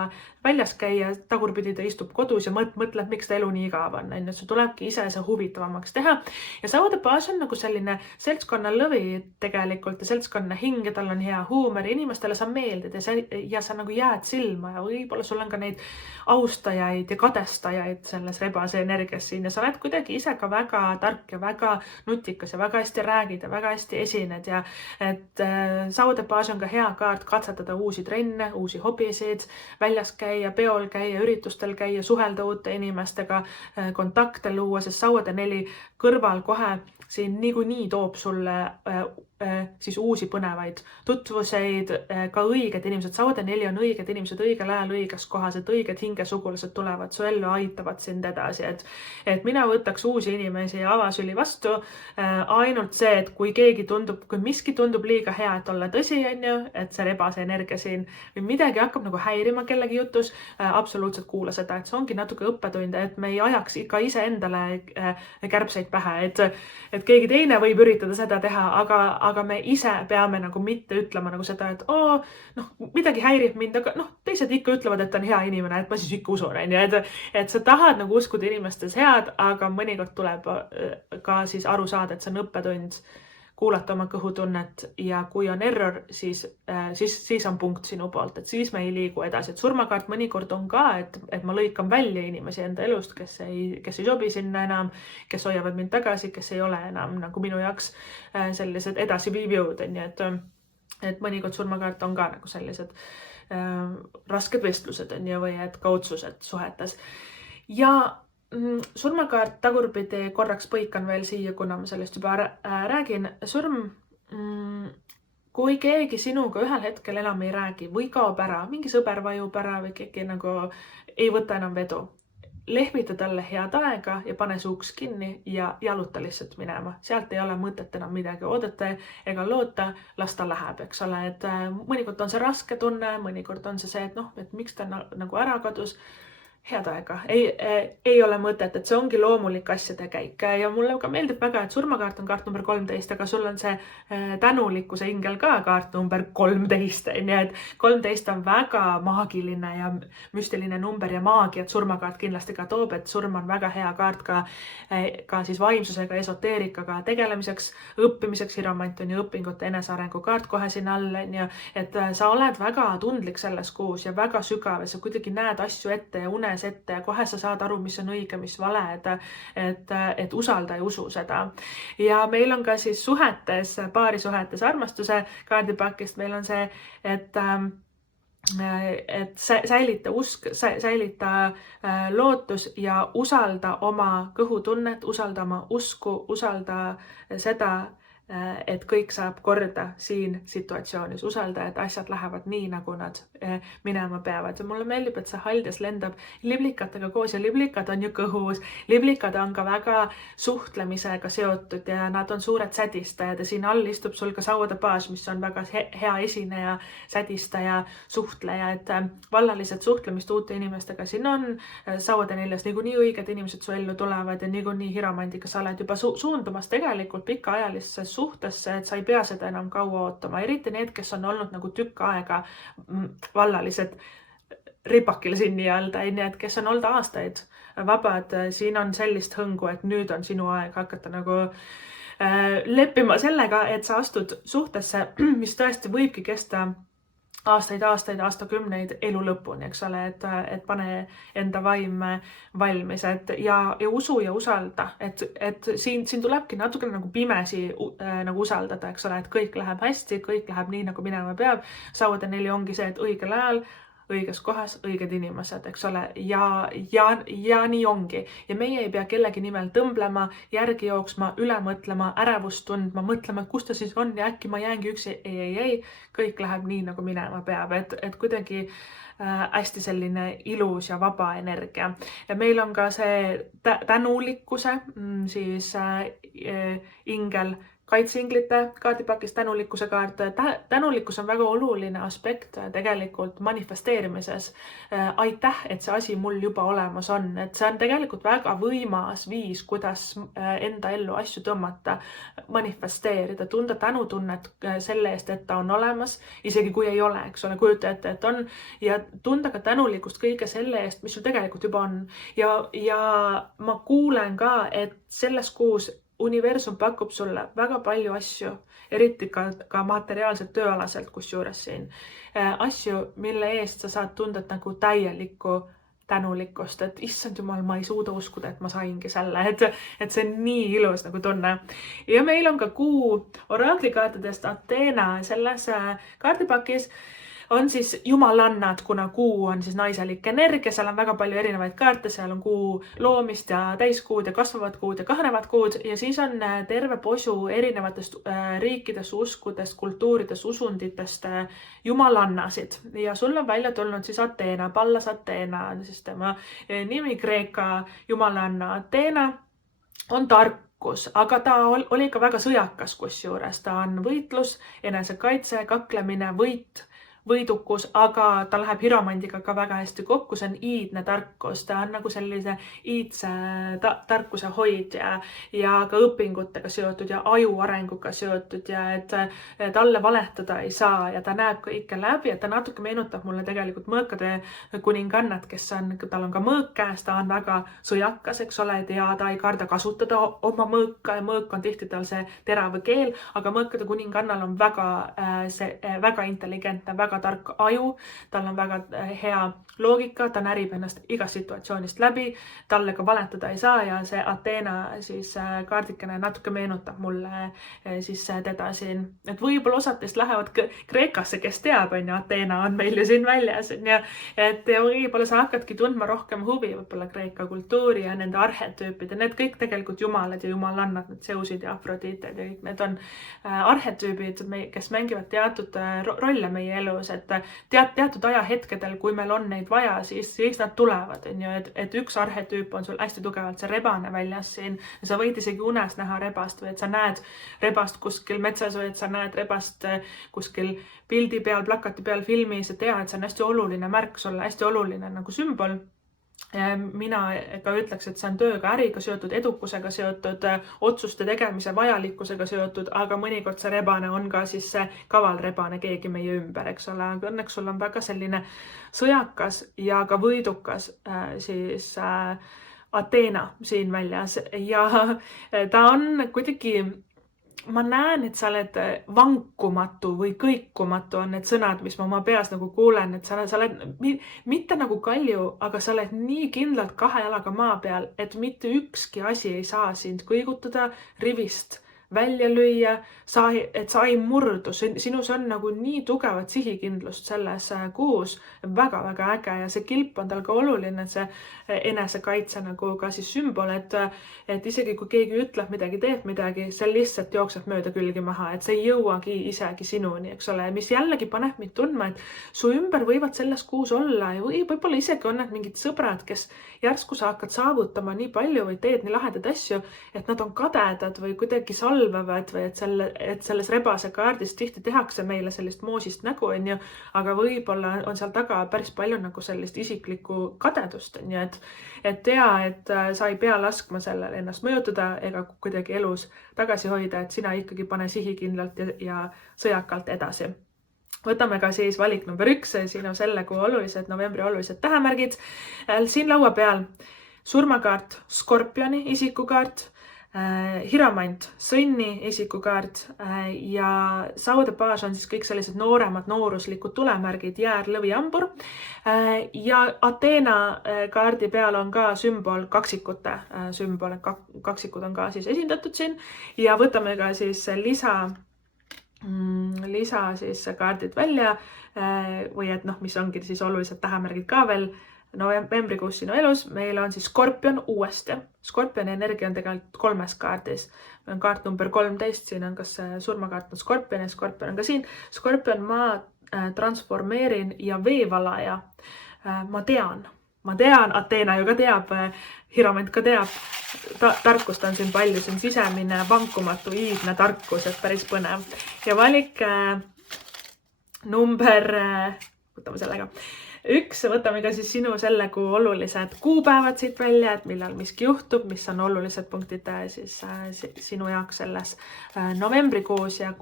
väljas käia, tagurpidi ta istub kodus ja mõtleb, miks ta elu nii igav on. See tulebki ise see huvitavamaks teha. Ja sauade baas on nagu selline seltskonna lõvi tegelikult ja seltskonna hing ja tal on hea huumor ja inimestele sa meeldid ja sa nagu jääd silma ja võib-olla sul on ka neid austajaid ja kadestajaid selles rebase energias siin ja sa oled kuidagi ise ka väga tark ja väga nutikas ja väga hästi räägid ja väga hästi esined ja et sauade baas on ka hea kaart katsetada uusi trenne, uusi hobisid, väljas käia, peol käia, üritustel käia, suhelda uute inimestega, kontakte luua, sest sauade 4 kõrval kohe siin niikuinii toob sulle siis uusi põnevaid tutvuseid, ka õiged inimesed. Sauade 4 on õiged inimesed õigel ajal õiges kohas, et õiged hingesugulased tulevad su ellu, aitavad sind edasi, et mina võtaks uusi inimesi avasüli vastu. Ainult see, et kui miski tundub liiga hea, et olla tõsi, on ju, et see rebase energia siin või midagi hakkab nagu häirima kellegi jutus, absoluutselt kuula seda, et see ongi natuke õppetund, et me ei ajaks ikka ise endale kärbseid pähe, et keegi teine võib üritada seda teha, aga me ise peame nagu mitte ütlema nagu seda, et midagi häirib mind, aga teised ikka ütlevad, et ta on hea inimene, et ma siis ikka usun, et sa tahad nagu uskuda inimestes head, aga mõnikord tuleb ka siis aru saada, et see on õppetund, kuulata oma kõhutunnet ja kui on error, siis on punkt sinu poolt, et siis me ei liigu edasi. Et surmakaart mõnikord on ka, et ma lõikan välja inimesi enda elust, kes ei sobi sinna enam, kes hoiavad mind tagasi, kes ei ole enam nagu minu jaoks sellised edasiviivjõud, et mõnikord surmakaart on ka nagu sellised rasked vestlused või et ka otsused suhetes. Ja surmakaart tagurpidi korraks põikan veel siia, kuna ma sellest juba räägin. Surm, kui keegi sinuga ühel hetkel enam ei räägi või kaob ära, mingi sõber vajub ära või keegi nagu ei võta enam vedu, lehvita talle head aega ja pane suuks kinni ja jaluta lihtsalt minema. Sealt ei ole mõtet enam midagi oodata ega loota, las ta läheb, eks ole. Et mõnikord on see raske tunne, mõnikord on see, et miks ta nagu ära kadus. head aega, ei ole mõtet, et see ongi loomulik asjade käik ja mulle ka meeldib väga, et surmakaart on kaart number 13, aga sul on see tänulikkuse ingel ka kaart number 13, nii et 13 on väga maagiline ja müstiline number ja maagiat surmakaart kindlasti ka toob, et surm on väga hea kaart ka siis vaimsusega, esoteerikaga tegelemiseks, õppimiseks, hiromantoni õpingute, enesearengu kaart kohe sinna all, et sa oled väga tundlik selles kuus ja väga sügav ja sa kuidagi näed asju ette ja unes ette ja kohe sa saad aru, mis on õige, mis vale, et usalda ja usu seda. Ja meil on ka siis suhetes, paarisuhetes armastuse kaardipakist, meil on see, et säilita usk, säilita lootus ja usalda oma kõhutunnet, usalda oma usku, usalda seda, et kõik saab korda siin situatsioonis, usalda, et asjad lähevad nii, nagu nad minema peavad. Ja mulle meeldib, et see haljas lendab liblikatega koos ja liblikad on ju kõhus. Liblikad on ka väga suhtlemisega seotud ja nad on suured sädistajad ja siin all istub sul ka sauadebaas, mis on väga hea esineja, sädistaja, suhtleja, et vallalised suhtlemist uute inimestega siin on. Sauadeniljas niikuinii õiged inimesed su ellu tulevad ja niikuinii hiromandiga sa oled juba suundumas tegelikult pikaajalisse suhtesse, et sa ei pea seda enam kaua ootama. Eriti need, kes on olnud nagu tükk aega vallalised ripakil siin nii-öelda, et kes on olnud aastaid vabad, siin on sellist hõngu, et nüüd on sinu aeg hakata nagu leppima sellega, et sa astud suhtesse, mis tõesti võibki kesta aastaid, aastakümneid elu lõpuni, eks ole, et pane enda vaim valmis, ja usu ja usalda, et siin tulebki natuke nagu pimesi nagu usaldada, eks ole, et kõik läheb hästi, kõik läheb nii, nagu minema peab. Sauade neli ongi see, et õigel ajal, õiges kohas, õiged inimesed, eks ole, ja nii ongi. Ja meie ei pea kellegi nimel tõmblema, järgi jooksma, üle mõtlema, ärevust tundma, mõtlema, kus ta siis on ja äkki ma jäängi üksi. Ei, kõik läheb nii, nagu minema peab, et kuidagi hästi selline ilus ja vaba energia. Ja meil on ka see tänulikkuse siis ingel, kaitseinglite kaardipakis tänulikkuse kaart. Tänulikkus on väga oluline aspekt tegelikult manifesteerimises. Aitäh, et see asi mul juba olemas on. Et see on tegelikult väga võimas viis, kuidas enda ellu asju tõmmata, manifesteerida, tunda tänutunnet selle eest, et ta on olemas, isegi kui ei ole, eks ole, kujuta ette, et on, ja tunda ka tänulikkust kõige selle eest, mis sul tegelikult juba on. Ja ma kuulen ka, et selles kuus universum pakub sulle väga palju asju, eriti ka materiaalselt tööalaselt, kusjuures siin. Asju, mille eest sa saad tunda nagu täielikku tänulikkust, et issand jumal, ma ei suuda uskuda, et ma saingi selle, et see on nii ilus nagu tunne. Ja meil on ka kuu oraaklikaartidest Ateena selles kaardipakis on siis jumalannad, kuna kuu on siis naiselik energia, seal on väga palju erinevaid kaarte, seal on kuu loomist ja täiskuud ja kasvavad kuud ja kahanevad kuud ja siis on terve posu erinevatest riikidest, uskudest, kultuuridest, usunditest jumalannasid ja sul on välja tulnud siis Ateena, Pallas Ateena on siis tema nimi, Kreeka jumalanna. Ateena on tarkus, aga ta oli ka väga sõjakas kusjuures, ta on võitlus, enesekaitse, kaklemine, võidukus, aga ta läheb hiromandiga ka väga hästi kokku, see on iidne tarkus, ta on nagu sellise iidse tarkuse hoidja ja ka õpingutega seotud ja aju arenguga seotud ja et talle valetada ei saa ja ta näeb kõike läbi, et ta natuke meenutab mulle tegelikult mõõkade kuningannat, tal on ka mõõk käes, ta on väga sõjakas, eks ole, ja ta ei karda kasutada oma mõõka ja mõõk on tihti tal see terav keel, aga mõõkade kuningannal on väga intelligentne, väga tark aju, tal on väga hea loogika, ta närib ennast igast situatsioonist läbi, talle ka valetada ei saa ja see Ateena siis kaardikene natuke meenutab mulle siis teda siin. Et võib-olla osadest lähevad Kreekasse, kes teab, Ateena on meil ju siin väljas. Et võib-olla sa hakkadki tundma rohkem huvi võib-olla Kreeka kultuuri ja nende arhetüüpid ja need kõik tegelikult jumalad ja jumalannad, need Zeusid ja Afrodiited ja kõik need on arhetüübid, kes mängivad teatud rolle meie elus. Et teatud ajahetkedel, kui meil on neid vaja, siis nad tulevad, et üks arhetüüp on sul hästi tugevalt see rebane väljas siin. Sa võid isegi unes näha rebast või et sa näed rebast kuskil metsas või et sa näed rebast kuskil pildi peal, plakati peal, filmis ja tea, et see on hästi oluline märk sulle, hästi oluline nagu sümbol. mina ka ütleks, et see on tööga, äriga seotud, edukusega seotud, otsuste tegemise vajalikkusega seotud, aga mõnikord see rebane on ka siis see kaval rebane, keegi meie ümber, eks ole. Aga õnneks sul on väga selline sõjakas ja ka võidukas siis Ateena siin väljas ja ta on kuidagi, ma näen, et sa oled vankumatu või kõikumatu on need sõnad, mis ma oma peas nagu kuulen, et sa oled mitte nagu kalju, aga sa oled nii kindlalt kahe jalaga maa peal, et mitte ükski asi ei saa sind kõigutada, rivist välja lüüa, et sa ei murdu. Sinus on nagu nii tugevat sihikindlust selles kuus, väga-väga äge ja see kilp on tal ka oluline, see enesekaitse nagu ka siis sümbol, et isegi kui keegi ütleb midagi, teeb midagi, see lihtsalt jookseb mööda külgi maha, et see ei jõuagi isegi sinuni, eks ole, mis jällegi paneb mind tundma, et su ümber võivad selles kuus olla ja võib-olla isegi on need mingid sõbrad, kes järsku sa hakkad saavutama nii palju või teed nii lahedaid asju, et nad on kadedad või kuidagi salvavad või et selles rebase kaardis tihti tehakse meile sellist moosist nägu, on ju, aga võib-olla on seal taga päris palju nagu sellist isiklikku kadedust, on ju, et tea, et sa ei pea laskma sellele ennast mõjutada ega kuidagi elus tagasi hoida, et sina ikkagi pane sihikindlalt ja sõjakalt edasi. Võtame ka siis valik number 1, siin on selle kuu olulised, novembri olulised tähemärgid. Siin laua peal surmakaart, Skorpioni isikukaart, Hiramant, sõnni isikukaart ja Saudepaas on siis kõik sellised nooremad nooruslikud tulemärgid, jäär, lõvi, hambur. Ja Ateena kaardi peal on ka sümbol, kaksikute sümbol, kaksikud on ka siis esindatud siin ja võtame ka siis lisa siis kaardid välja või et mis ongi siis olulised tähemärgid ka veel novembrikuus sinu elus. Meil on siis Skorpion uuesti. Skorpioni energia on tegelikult 3 kaardis. Meil on kaart number 13, siin on kas surmakaart on Skorpion ja Skorpion on ka siin. Skorpion ma transformeerin ja veevalaja. Ma tean, Ateena ju ka teab, Hiramant ka teab, tarkust on siin palju, see on sisemine, vankumatu, iidne tarkus, et päris põnev. Ja valik number, võtame sellega, 1, võtame ka siis sinu selle kuu olulised kuupäevad siit välja, et millal miski juhtub, mis on olulised punktid siis sinu jaoks selles novembrikuus ja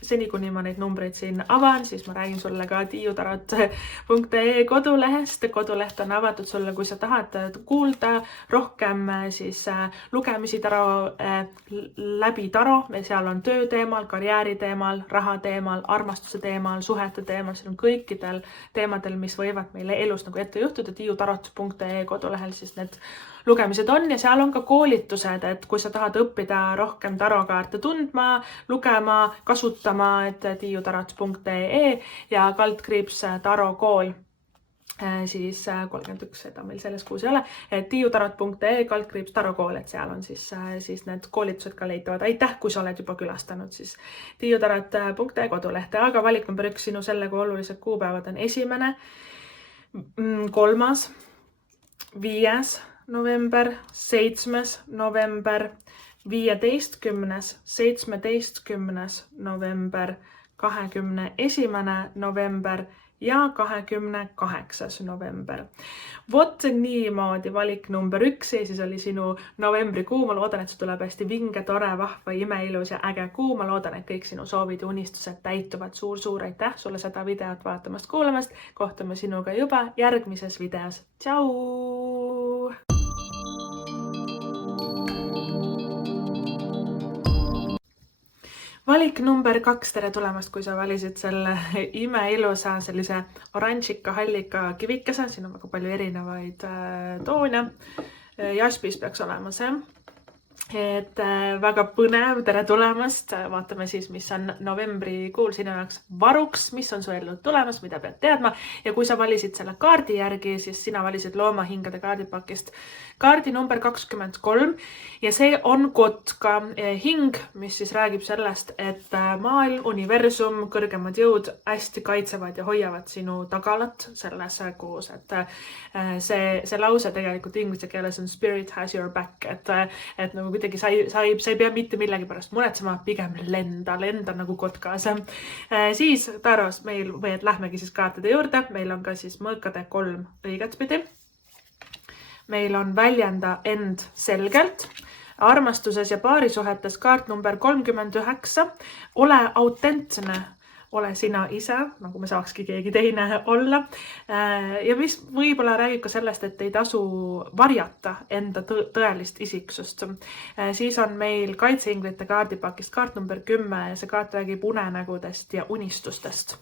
seni kuni ma neid numbreid siin avan, siis ma räägin sulle ka tiiutarot.ee kodulehest. Koduleht on avatud sulle, kui sa tahad kuulda rohkem siis lugemisi taro läbi taro. Seal on töö teemal, karjääri teemal, raha teemal, armastuse teemal, suhete teemal, seal on kõikidel teemadel, mis võivad meile elus nagu ette juhtuda, tiiutarot.ee kodulehel siis need lugemised on ja seal on ka koolitused, et kui sa tahad õppida rohkem tarokaarte tundma, lugema, kasutama, et tiiutarot.ee ja kaldkriips tarokool siis 31, seda meil selles kuus ei ole, et tiiutarot.ee kaldkriips tarokool, et seal on siis need koolitused ka leitavad. Aitäh, kui sa oled juba külastanud siis tiiutarot.ee kodulehte, aga valik number 1 sinu selle kuu olulised kuupäevad on 1., 3., 5. november, 7. november, 15., 17. november, 21. november ja 28. november. Vot niimoodi valik number 1 siis oli sinu novembrikuu. Ma loodan, et see tuleb hästi vinge, tore, vahva, imeilus ja äge kuu. Ma loodan, et kõik sinu soovid ja unistused täituvad. Suur aitäh sulle seda videot vaatamast, kuulamast. Kohtume sinuga juba järgmises videos. Tšau! Valik number 2, tere tulemast, kui sa valisid selle imeilusa sellise oranžika, hallika kivikese. Siin on väga palju erinevaid toone. Jaspis peaks olema see. Et väga põnev, tere tulemast. Vaatame siis, mis on novembrikuul sinu jaoks varuks, mis on su ellu tulemas, mida pead teadma. Ja kui sa valisid selle kaardi järgi, siis sina valisid loomahingade kaardipakist kaardi number 23 ja see on kotka hing, mis siis räägib sellest, et maailm, universum, kõrgemad jõud hästi kaitsevad ja hoiavad sinu tagalat selles kuus. Et see lause tegelikult inglise keeles on spirit has your back, et nagu kuidagi sa ei pea mitte millegi pärast muretsema, pigem lenda nagu kotkas. Siis taros lähmegi siis kaartide juurde, meil on ka siis mõõkade 3 õigetpidi. meil on väljenda end selgelt, armastuses ja paarisuhetes kaart number 39, ole autentne, ole sina ise, nagu me saakski keegi teine olla. Ja mis võib-olla räägib ka sellest, et ei tasu varjata enda tõelist isiksust. Siis on meil kaitseinglite kaardipakist kaart number 10 ja see kaart räägib unenägudest ja unistustest.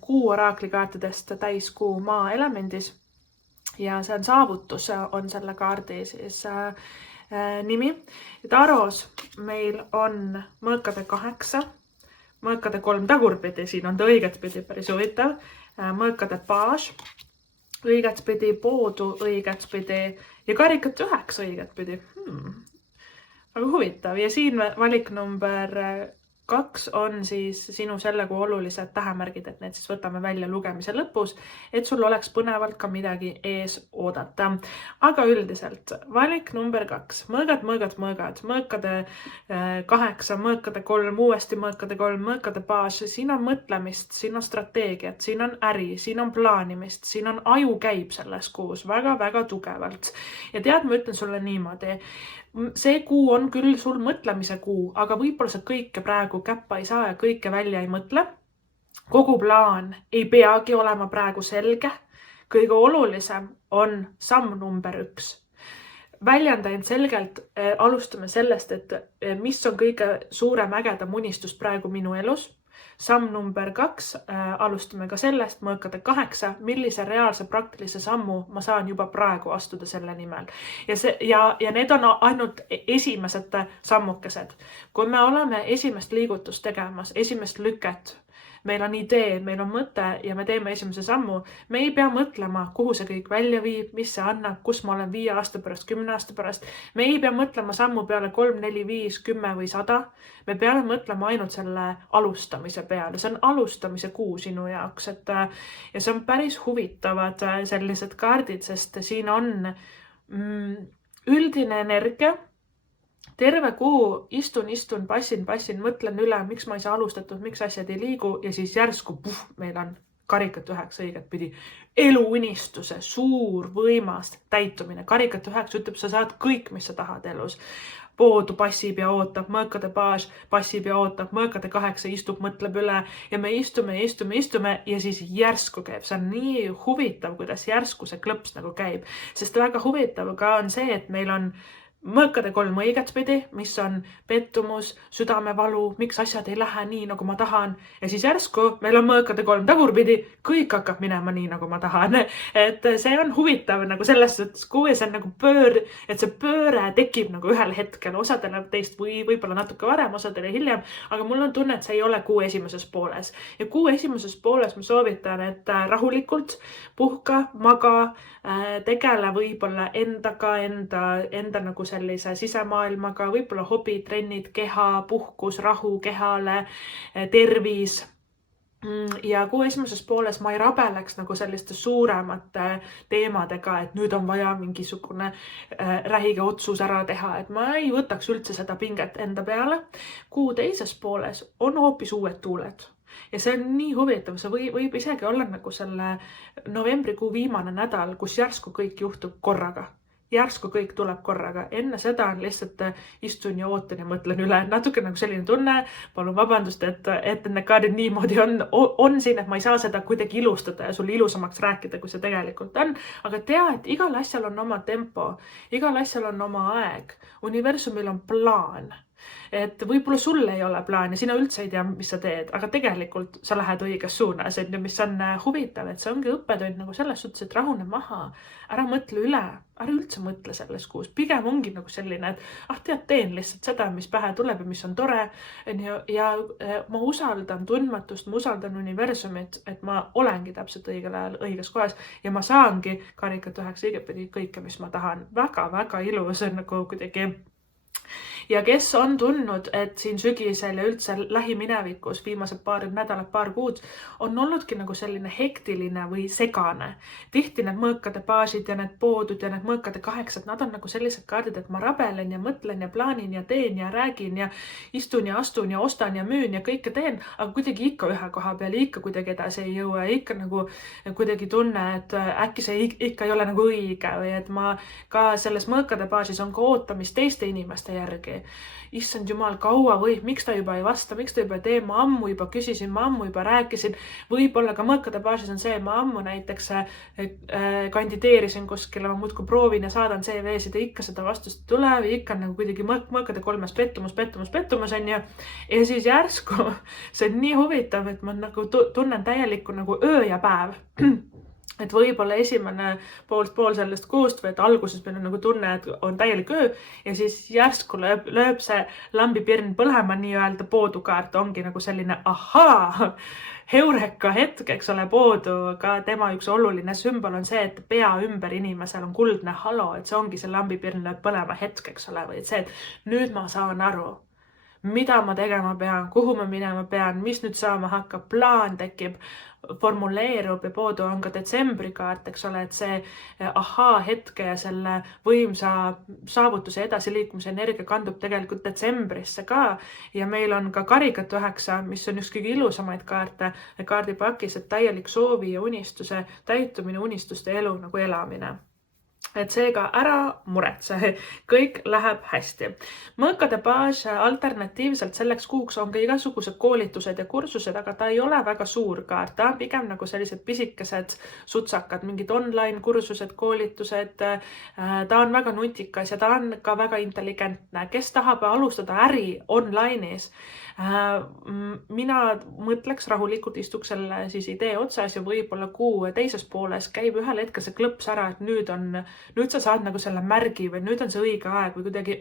Kuu oraklikaartidest täiskuu maa elemendis ja see on saavutus, on selle kaardi siis nimi. Taros meil on mõõkade 8, mõõkade 3 tagurpidi, siin on ta õigetpidi päris huvitav, mõõkade paas, õigetpidi, poodu õigetpidi ja karikat 9 õigetpidi. Aga huvitav ja siin valik number 2 on siis sinu selle kuu olulised tähemärgid, et need siis võtame välja lugemise lõpus, et sul oleks põnevalt ka midagi ees oodata. Aga üldiselt valik number 2, mõõgad, mõõkade 8, mõõkade 3, uuesti mõõkade 3, mõõkade baas, siin on mõtlemist, siin on strateegiat, siin on äri, siin on plaanimist, siin on aju käib selles kuus väga-väga tugevalt. Ja tead, ma ütlen sulle niimoodi, see kuu on küll sul mõtlemise kuu, aga võib-olla sa kõike praegu käppa ei saa ja kõike välja ei mõtle. Kogu plaan ei peagi olema praegu selge. Kõige olulisem on samm number 1. Väljenda end selgelt, alustame sellest, et mis on kõige suurem ägedam unistus praegu minu elus. Samm number 2, alustame ka sellest, mõõkade 8, millise reaalse praktilise sammu ma saan juba praegu astuda selle nimel. Ja need on ainult esimesed sammukesed. Kui me oleme esimest liigutust tegemas, esimest lüket, meil on idee, meil on mõte ja me teeme esimese sammu, me ei pea mõtlema, kuhu see kõik välja viib, mis see annab, kus ma olen 5 aasta pärast, 10 aasta pärast. Me ei pea mõtlema sammu peale 3, 4, 5, 10 või 100. Me peame mõtlema ainult selle alustamise peale. See on alustamise kuu sinu jaoks. Ja see on päris huvitavad sellised kaardid, sest siin on üldine energia. Terve kuu istun, passin, mõtlen üle, miks ma ei saa alustatud, miks asjad ei liigu ja siis järsku meil on karikat 9 õiget pidi. Eluunistuse, suur, võimas täitumine. Karikat 9 ütleb, sa saad kõik, mis sa tahad elus. Poodu passib ja ootab, mõõkade baas passib ja ootab, mõõkade 8 istub, mõtleb üle ja me istume ja siis järsku käib. See on nii huvitav, kuidas järsku see klõps nagu käib. Sest väga huvitav ka on see, et meil on mõõkade 3 õigetpidi, mis on pettumus, südamevalu, miks asjad ei lähe nii, nagu ma tahan. Ja siis järsku meil on mõõkade 3 tagurpidi, kõik hakkab minema nii, nagu ma tahan. Et see on huvitav nagu selles suhtes, kui see on nagu et see pööre tekib nagu ühel hetkel, osadele teist võib-olla natuke varem, osadele hiljem, aga mul on tunne, et see ei ole kuu esimeses pooles. Ja kuu esimeses pooles ma soovitan, et rahulikult puhka, maga, tegele võib-olla endaga, enda nagu sellise sisemaailmaga, võib-olla hobi, trennid, keha, puhkus, rahu kehale, tervis. Ja kuu esimeses pooles ma ei rabeleks nagu selliste suuremate teemadega, et nüüd on vaja mingisugune rähige otsus ära teha, et ma ei võtaks üldse seda pinget enda peale. Kuu teises pooles on hoopis uued tuuled. Ja see on nii huvitav, see võib isegi olla nagu selle novembrikuu viimane nädal, kus järsku kõik juhtub korraga. Järsku kõik tuleb korraga. Enne seda on lihtsalt istun ja ootan ja mõtlen üle. Natuke nagu selline tunne, palun vabandust, et need kaardid niimoodi on siin, et ma ei saa seda kuidagi ilustada ja sulle ilusamaks rääkida, kui see tegelikult on. Aga tea, et igal asjal on oma tempo, igal asjal on oma aeg. Universumil on plaan. Et võib-olla sul ei ole plaani, sina üldse ei tea, mis sa teed, aga tegelikult sa lähed õiges suunas, et mis on huvitav, et see ongi õppetund nagu selles suhtes, et rahune maha, ära mõtle üle, ära üldse mõtle selles kuus. Pigem ongi nagu selline, et teen lihtsalt seda, mis pähe tuleb ja mis on tore. Ja ma usaldan tundmatust, ma usaldan universumit, et ma olengi täpselt õigel ajal õiges kohas ja ma saangi karikat 9 õigetpidi kõike, mis ma tahan. Väga-väga ilus on nagu kuidagi Ja kes on tundnud, et siin sügisel ja üldse lähiminevikus viimased paar nädalat, paar kuud on olnudki nagu selline hektiline või segane. Tihti need mõõkade baasid ja need poodud ja need mõõkade 8, nad on nagu sellised kaardid, et ma rabelen ja mõtlen ja plaanin ja teen ja räägin ja istun ja astun ja ostan ja müün ja kõike teen, aga kuidagi ikka ühe koha peal ja ikka kuidagi edasi ei jõua ja ikka nagu kuidagi tunne, et äkki see ikka ei ole nagu õige või et ma ka selles mõõkade baasis on ka ootamist teiste inimeste järgi. Issand jumal, kaua võib, miks ta juba ei vasta, miks ta juba ei tee, ma ammu juba küsisin, ma ammu juba rääkisin. Võib-olla ka mõõkade baasis on see, ma ammu näiteks kandideerisin kuskile, ma muudkui proovin ja saadan CV-sid ja ikka seda vastust ei tule või ikka nagu kuidagi mõõkade 3 pettumus on ju. Ja siis järsku, see on nii huvitav, et ma nagu tunnen täielikku nagu öö ja päev. Et võib-olla esimene pool sellest kuust või et alguses meil on nagu tunne, et on täielik öö ja siis järsku lööb see lambipirn põlema nii-öelda poodukaart, ongi nagu selline ahaa, heureka hetk, eks ole, poodu, ka tema üks oluline sümbol on see, et pea ümber inimesel on kuldne halo, et see ongi see lambipirn lööb põlema hetk, eks ole, või et see, et nüüd ma saan aru, mida ma tegema pean, kuhu ma minema pean, mis nüüd saama hakkab, plaan tekib, formuleerub ja poodu on ka detsembrikaart, eks ole, et see ahaa hetke ja selle võimsa saavutuse edasiliikumise energia kandub tegelikult detsembrisse ka ja meil on ka karikat 9, mis on üks kõige ilusamaid kaarte kaardipakis, et täielik soovi ja unistuse täitumine, unistuste elu nagu elamine. Et seega ära muretse, kõik läheb hästi. Mõõkade baas alternatiivselt selleks kuuks on ka igasugused koolitused ja kursused, aga ta ei ole väga suur kaart, ta on pigem nagu sellised pisikesed sutsakad, mingid online kursused, koolitused, ta on väga nutikas ja ta on ka väga intelligentne. Kes tahab alustada äri online'is, mina mõtleks rahulikult, istuks selle siis idee otsas ja võib-olla kuu teises pooles käib ühel hetkel see klõps ära, et nüüd sa saad nagu selle märgi või nüüd on see õige aeg või kuidagi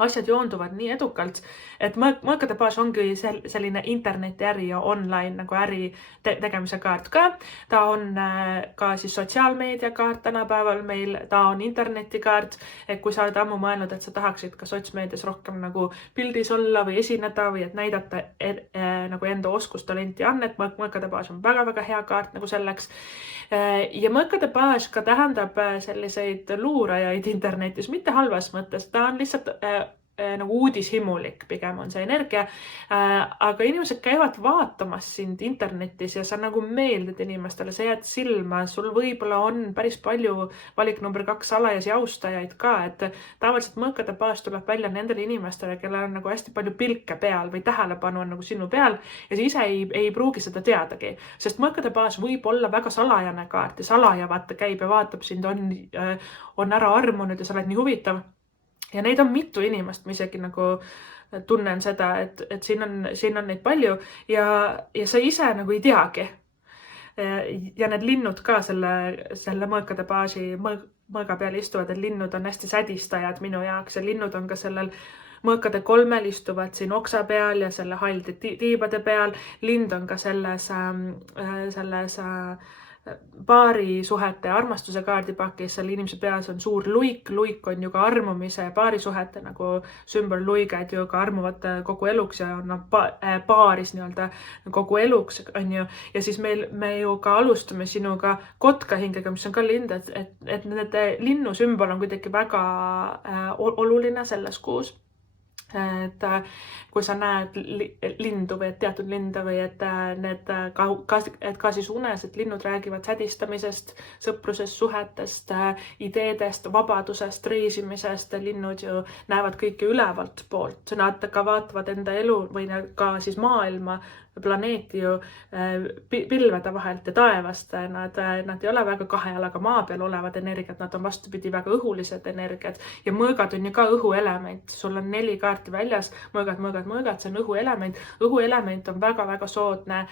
asjad joonduvad nii edukalt, et mõõkade baas ongi selline internetiäri ja online nagu äri tegemise kaart ka. Ta on ka siis sotsiaalmeedia kaart tänapäeval meil, ta on internetikaart, et kui sa oled ammu mõelnud, et sa tahaksid ka sotsmeedias rohkem nagu pildis olla või esineda või et näidata nagu enda oskustalenti annet, mõõkade baas on väga-väga hea kaart nagu selleks. Ja mõõkade baas ka tähendab selliseid luurajaid internetis, mitte halvas mõttes, ta on lihtsalt nagu uudishimulik, pigem on see energia, aga inimesed käivad vaatamas sind internetis ja sa nagu meeldid inimestele, sa jääd silma, sul võib-olla on päris palju valik number 2 salajasi austajaid ka, et tavaliselt mõõkade baas tuleb välja nendele inimestele, kellel on nagu hästi palju pilke peal või tähelepanu on nagu sinu peal ja sa ise ei pruugi seda teadagi, sest mõõkade baas võib olla väga salajane kaart ja salaja vaata käib ja vaatab sind, on ära armunud ja sa oled nii huvitav. Ja neid on mitu inimest, ma isegi nagu tunnen seda, et siin on neid palju ja sa ise nagu ei teagi. Ja need linnud ka selle mõõkade baasi mõõga peal istuvad, et linnud on hästi sädistajad minu jaoks ja linnud on ka sellel mõõkade 3 istuvad siin oksa peal ja selle halde tiibade peal. Lind on ka selles paarisuhete ja armastuse kaardipakis, seal inimese peas on suur luik on ju ka armumise ja paarisuhete nagu sümbol luiged ju ka armuvad kogu eluks ja on paaris nii-öelda kogu eluks on ju. Ja siis me ju ka alustame sinuga kotkahingega, mis on ka lind, et need linnu sümbol on kuidagi väga oluline selles kuus. Et kui sa näed lindu või et teatud linde või et need ka siis unes, et linnud räägivad sädistamisest, sõprusest, suhetest, ideedest, vabadusest, reisimisest, linnud ju näevad kõike ülevalt poolt, nad ka vaatavad enda elu või ka siis maailma planeeti ju pilvede vahelt ja taevast, nad ei ole väga 2 jalaga maa peal olevad energiat, nad on vastupidi väga õhulised energiat ja mõõgad on ju ka õhuelement, sul on 4 kaarti väljas, mõõgad, see on õhuelement. Õhuelement on väga-väga soodne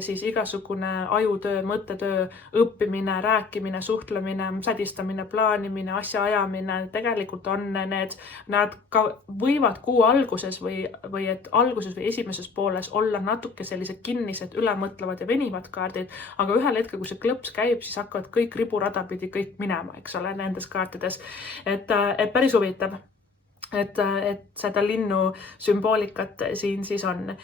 siis igasugune ajutöö, mõttetöö, õppimine, rääkimine, suhtlemine, sädistamine, plaanimine, asja ajamine, tegelikult on nad ka võivad kuu alguses või et alguses või esimeses pooles olla natuke sellised kinnised, ülemõtlevad ja venivad kaardid, aga ühel hetkel, kui see klõps käib, siis hakkavad kõik riburada pidi kõik minema, eks ole, nendes kaartides. Et päris huvitav. et seda linnu sümboolikat siin siis on.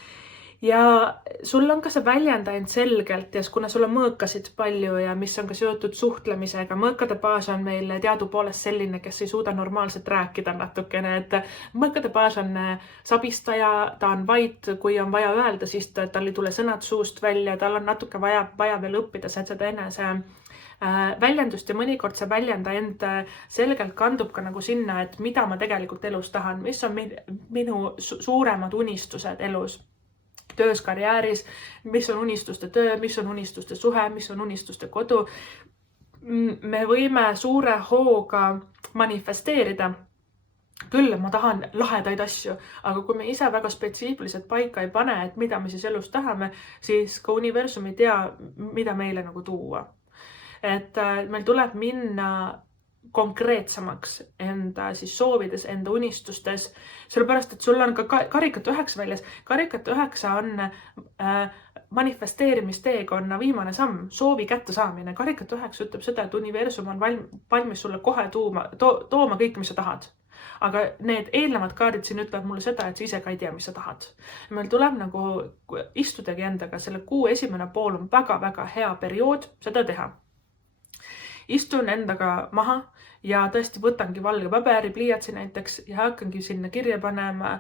Ja sul on ka see väljend ainult selgelt ja kuna sul on mõõkasid palju ja mis on ka seotud suhtlemisega, mõõkade baas on meil teadupoolest selline, kes ei suuda normaalselt rääkida natukene, et mõõkade baas on sabistaja, ta on vait, kui on vaja öelda, siis tal ei tule sõnad suust välja, tal on natuke vaja veel õppida seda enese väljendust ja mõnikord see väljenda end selgelt kandub ka nagu sinna, et mida ma tegelikult elus tahan, mis on minu suuremad unistused elus. Töös, karjääris, mis on unistuste töö, mis on unistuste suhe, mis on unistuste kodu. Me võime suure hooga manifesteerida. Küll ma tahan lahedaid asju, aga kui me ise väga spetsiifiliselt paika ei pane, et mida me siis elus tahame, siis ka universum ei tea, mida meile nagu tuua. Et meil tuleb minna konkreetsemaks enda siis soovides, enda unistustes, sellepärast, et sul on ka karikat 9 väljas. Karikat 9 on manifesteerimisteekonna viimane samm, soovi kätte saamine. Karikat 9 ütleb seda, et universum on valmis sulle kohe tooma kõik, mis sa tahad. Aga need eelnevad kaardid siin ütlevad mulle seda, et sa ise ka ei tea, mis sa tahad. Meil tuleb nagu istudagi endaga, selle kuu esimene pool on väga-väga hea periood seda teha. Istun endaga maha ja tõesti võtangi valge paberi, pliiatsi näiteks ja hakkangi sinna kirja panema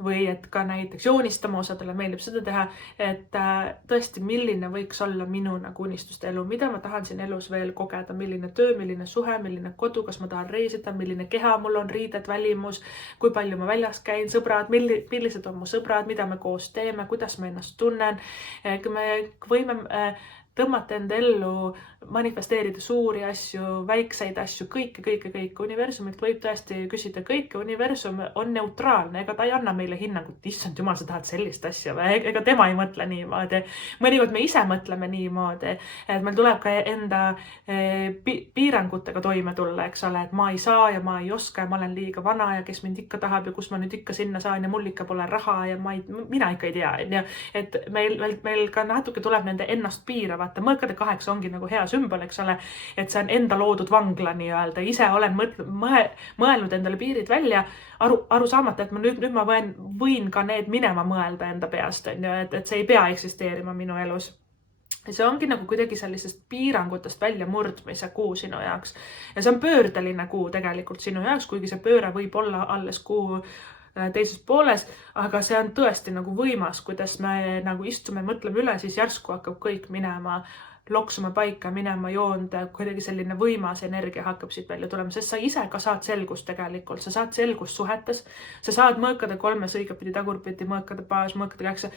või et ka näiteks joonistama, osadele meeldib seda teha, et tõesti, milline võiks olla minu nagu unistuste elu, mida ma tahan siin elus veel kogeda, milline töö, milline suhe, milline kodu, kas ma tahan reisida, milline keha mul on, riided, välimus, kui palju ma väljas käin, sõbrad, millised on mu sõbrad, mida me koos teeme, kuidas ma ennast tunnen, kui me võime tõmmata enda ellu, manifesteerida suuri asju, väikseid asju, kõike. Universumilt võib tõesti küsida kõike. Universum on neutraalne, ega ta ei anna meile hinnangut, issand jumal, sa tahad sellist asja või ega tema ei mõtle niimoodi. Mõnikord me ise mõtleme niimoodi, et meil tuleb ka enda piirangutega toime tulla, eks ole, et ma ei saa ja ma ei oska ja ma olen liiga vana ja kes mind ikka tahab ja kus ma nüüd ikka sinna saan ja mul ikka pole raha ja mina ikka ei tea. Et meil ka natuke tuleb nende ennast piirava. Mõõkade 8 ongi nagu hea sümbol, eks ole, et see on enda loodud vangla nii-öelda. Ise olen mõelnud endale piirid välja, aru saamata, et nüüd ma võin ka need minema mõelda enda peast, et see ei pea eksisteerima minu elus. See ongi nagu kuidagi sellisest piirangutest välja murdmise kuu sinu jaoks. Ja see on pöördeline kuu tegelikult sinu jaoks, kuigi see pööre võib olla alles kuu teises pooles, aga see on tõesti nagu võimas, kuidas me nagu istume, mõtleme üle, siis järsku hakkab kõik minema, loksuma paika, minema joonde, kuidagi selline võimas energia hakkab siit välja tulema, sest sa ise ka saad selgust tegelikult, sa saad selgust suhetes, sa saad mõõkade 3 õigapidi, tagurpidi, mõõkade baas, mõõkade 8.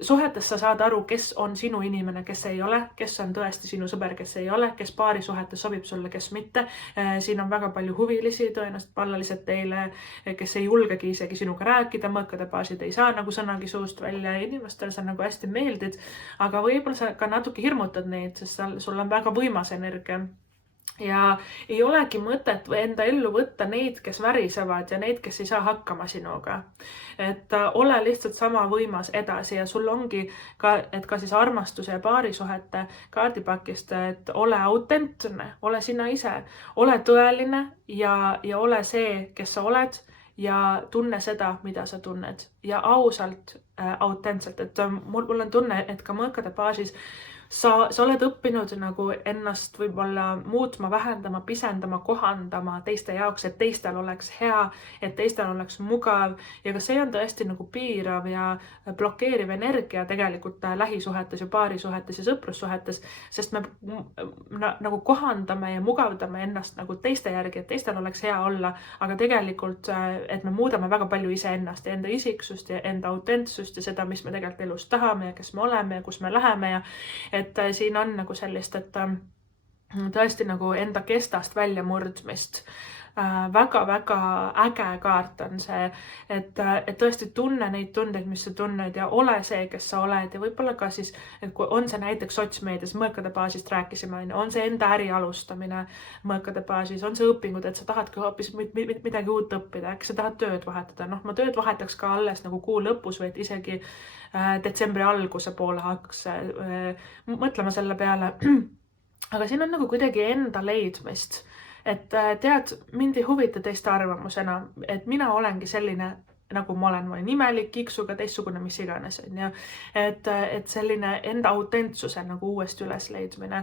Suhetes sa saad aru, kes on sinu inimene, kes ei ole, kes on tõesti sinu sõber, kes ei ole, kes paari suhetes sobib sulle, kes mitte. Siin on väga palju huvilisi, tõenäoliselt pallalised teile, kes ei julgegi isegi sinuga rääkida, mõõkade baasid ei saa nagu sõnagi suust välja, inimestel sa nagu hästi meeldid, aga võib-olla sa ka natuke hirmutad neid, sest sul on väga võimas energia. Ja ei olegi mõtet enda ellu võtta neid, kes värisevad ja neid, kes ei saa hakkama sinuga. Et ole lihtsalt sama võimas edasi ja sul ongi ka siis armastuse ja paarisuhete kaardipakist, et ole autentne, ole sina ise, ole tõeline ja ole see, kes sa oled ja tunne seda, mida sa tunned ja ausalt, autentselt, et mul on tunne, et ka mõõkade baasis sa oled õppinud nagu ennast võib-olla muutma, vähendama, pisendama, kohandama teiste jaoks, et teistel oleks hea, et teistel oleks mugav ja ka see on tõesti nagu piirav ja blokeeriv energia tegelikult lähisuhetes ja paarisuhetes ja sõprussuhetes, sest me nagu kohandame ja mugavdame ennast nagu teiste järgi, et teistel oleks hea olla, aga tegelikult, et me muudame väga palju iseennast ja enda isiksust ja enda autentsust ja seda, mis me tegelikult elus tahame ja kes me oleme ja kus me läheme ja et siin on nagu sellist, et tõesti nagu enda kestast välja murdmist. Väga-väga äge kaart on see, et tõesti tunne neid tundeid, mis sa tunned ja ole see, kes sa oled ja võib-olla ka siis, et kui on see näiteks sotsmeedias, mõõkade baasist rääkisime, on see enda äri alustamine mõõkade baasis, on see õpingud, et sa tahadki hoopis midagi uut õppida, äkki sa tahad tööd vahetada, ma tööd vahetaks ka alles nagu kuu lõpus või et isegi detsembri alguse poole hakkaks mõtlema selle peale. Aga siin on nagu kuidagi enda leidmist et tead, mind ei huvita teiste arvamusena, et mina olengi selline, nagu ma olen imelik, iksuga, teistsugune, mis iganes, on ju. Et selline enda autentsuse nagu uuesti üles leidmine.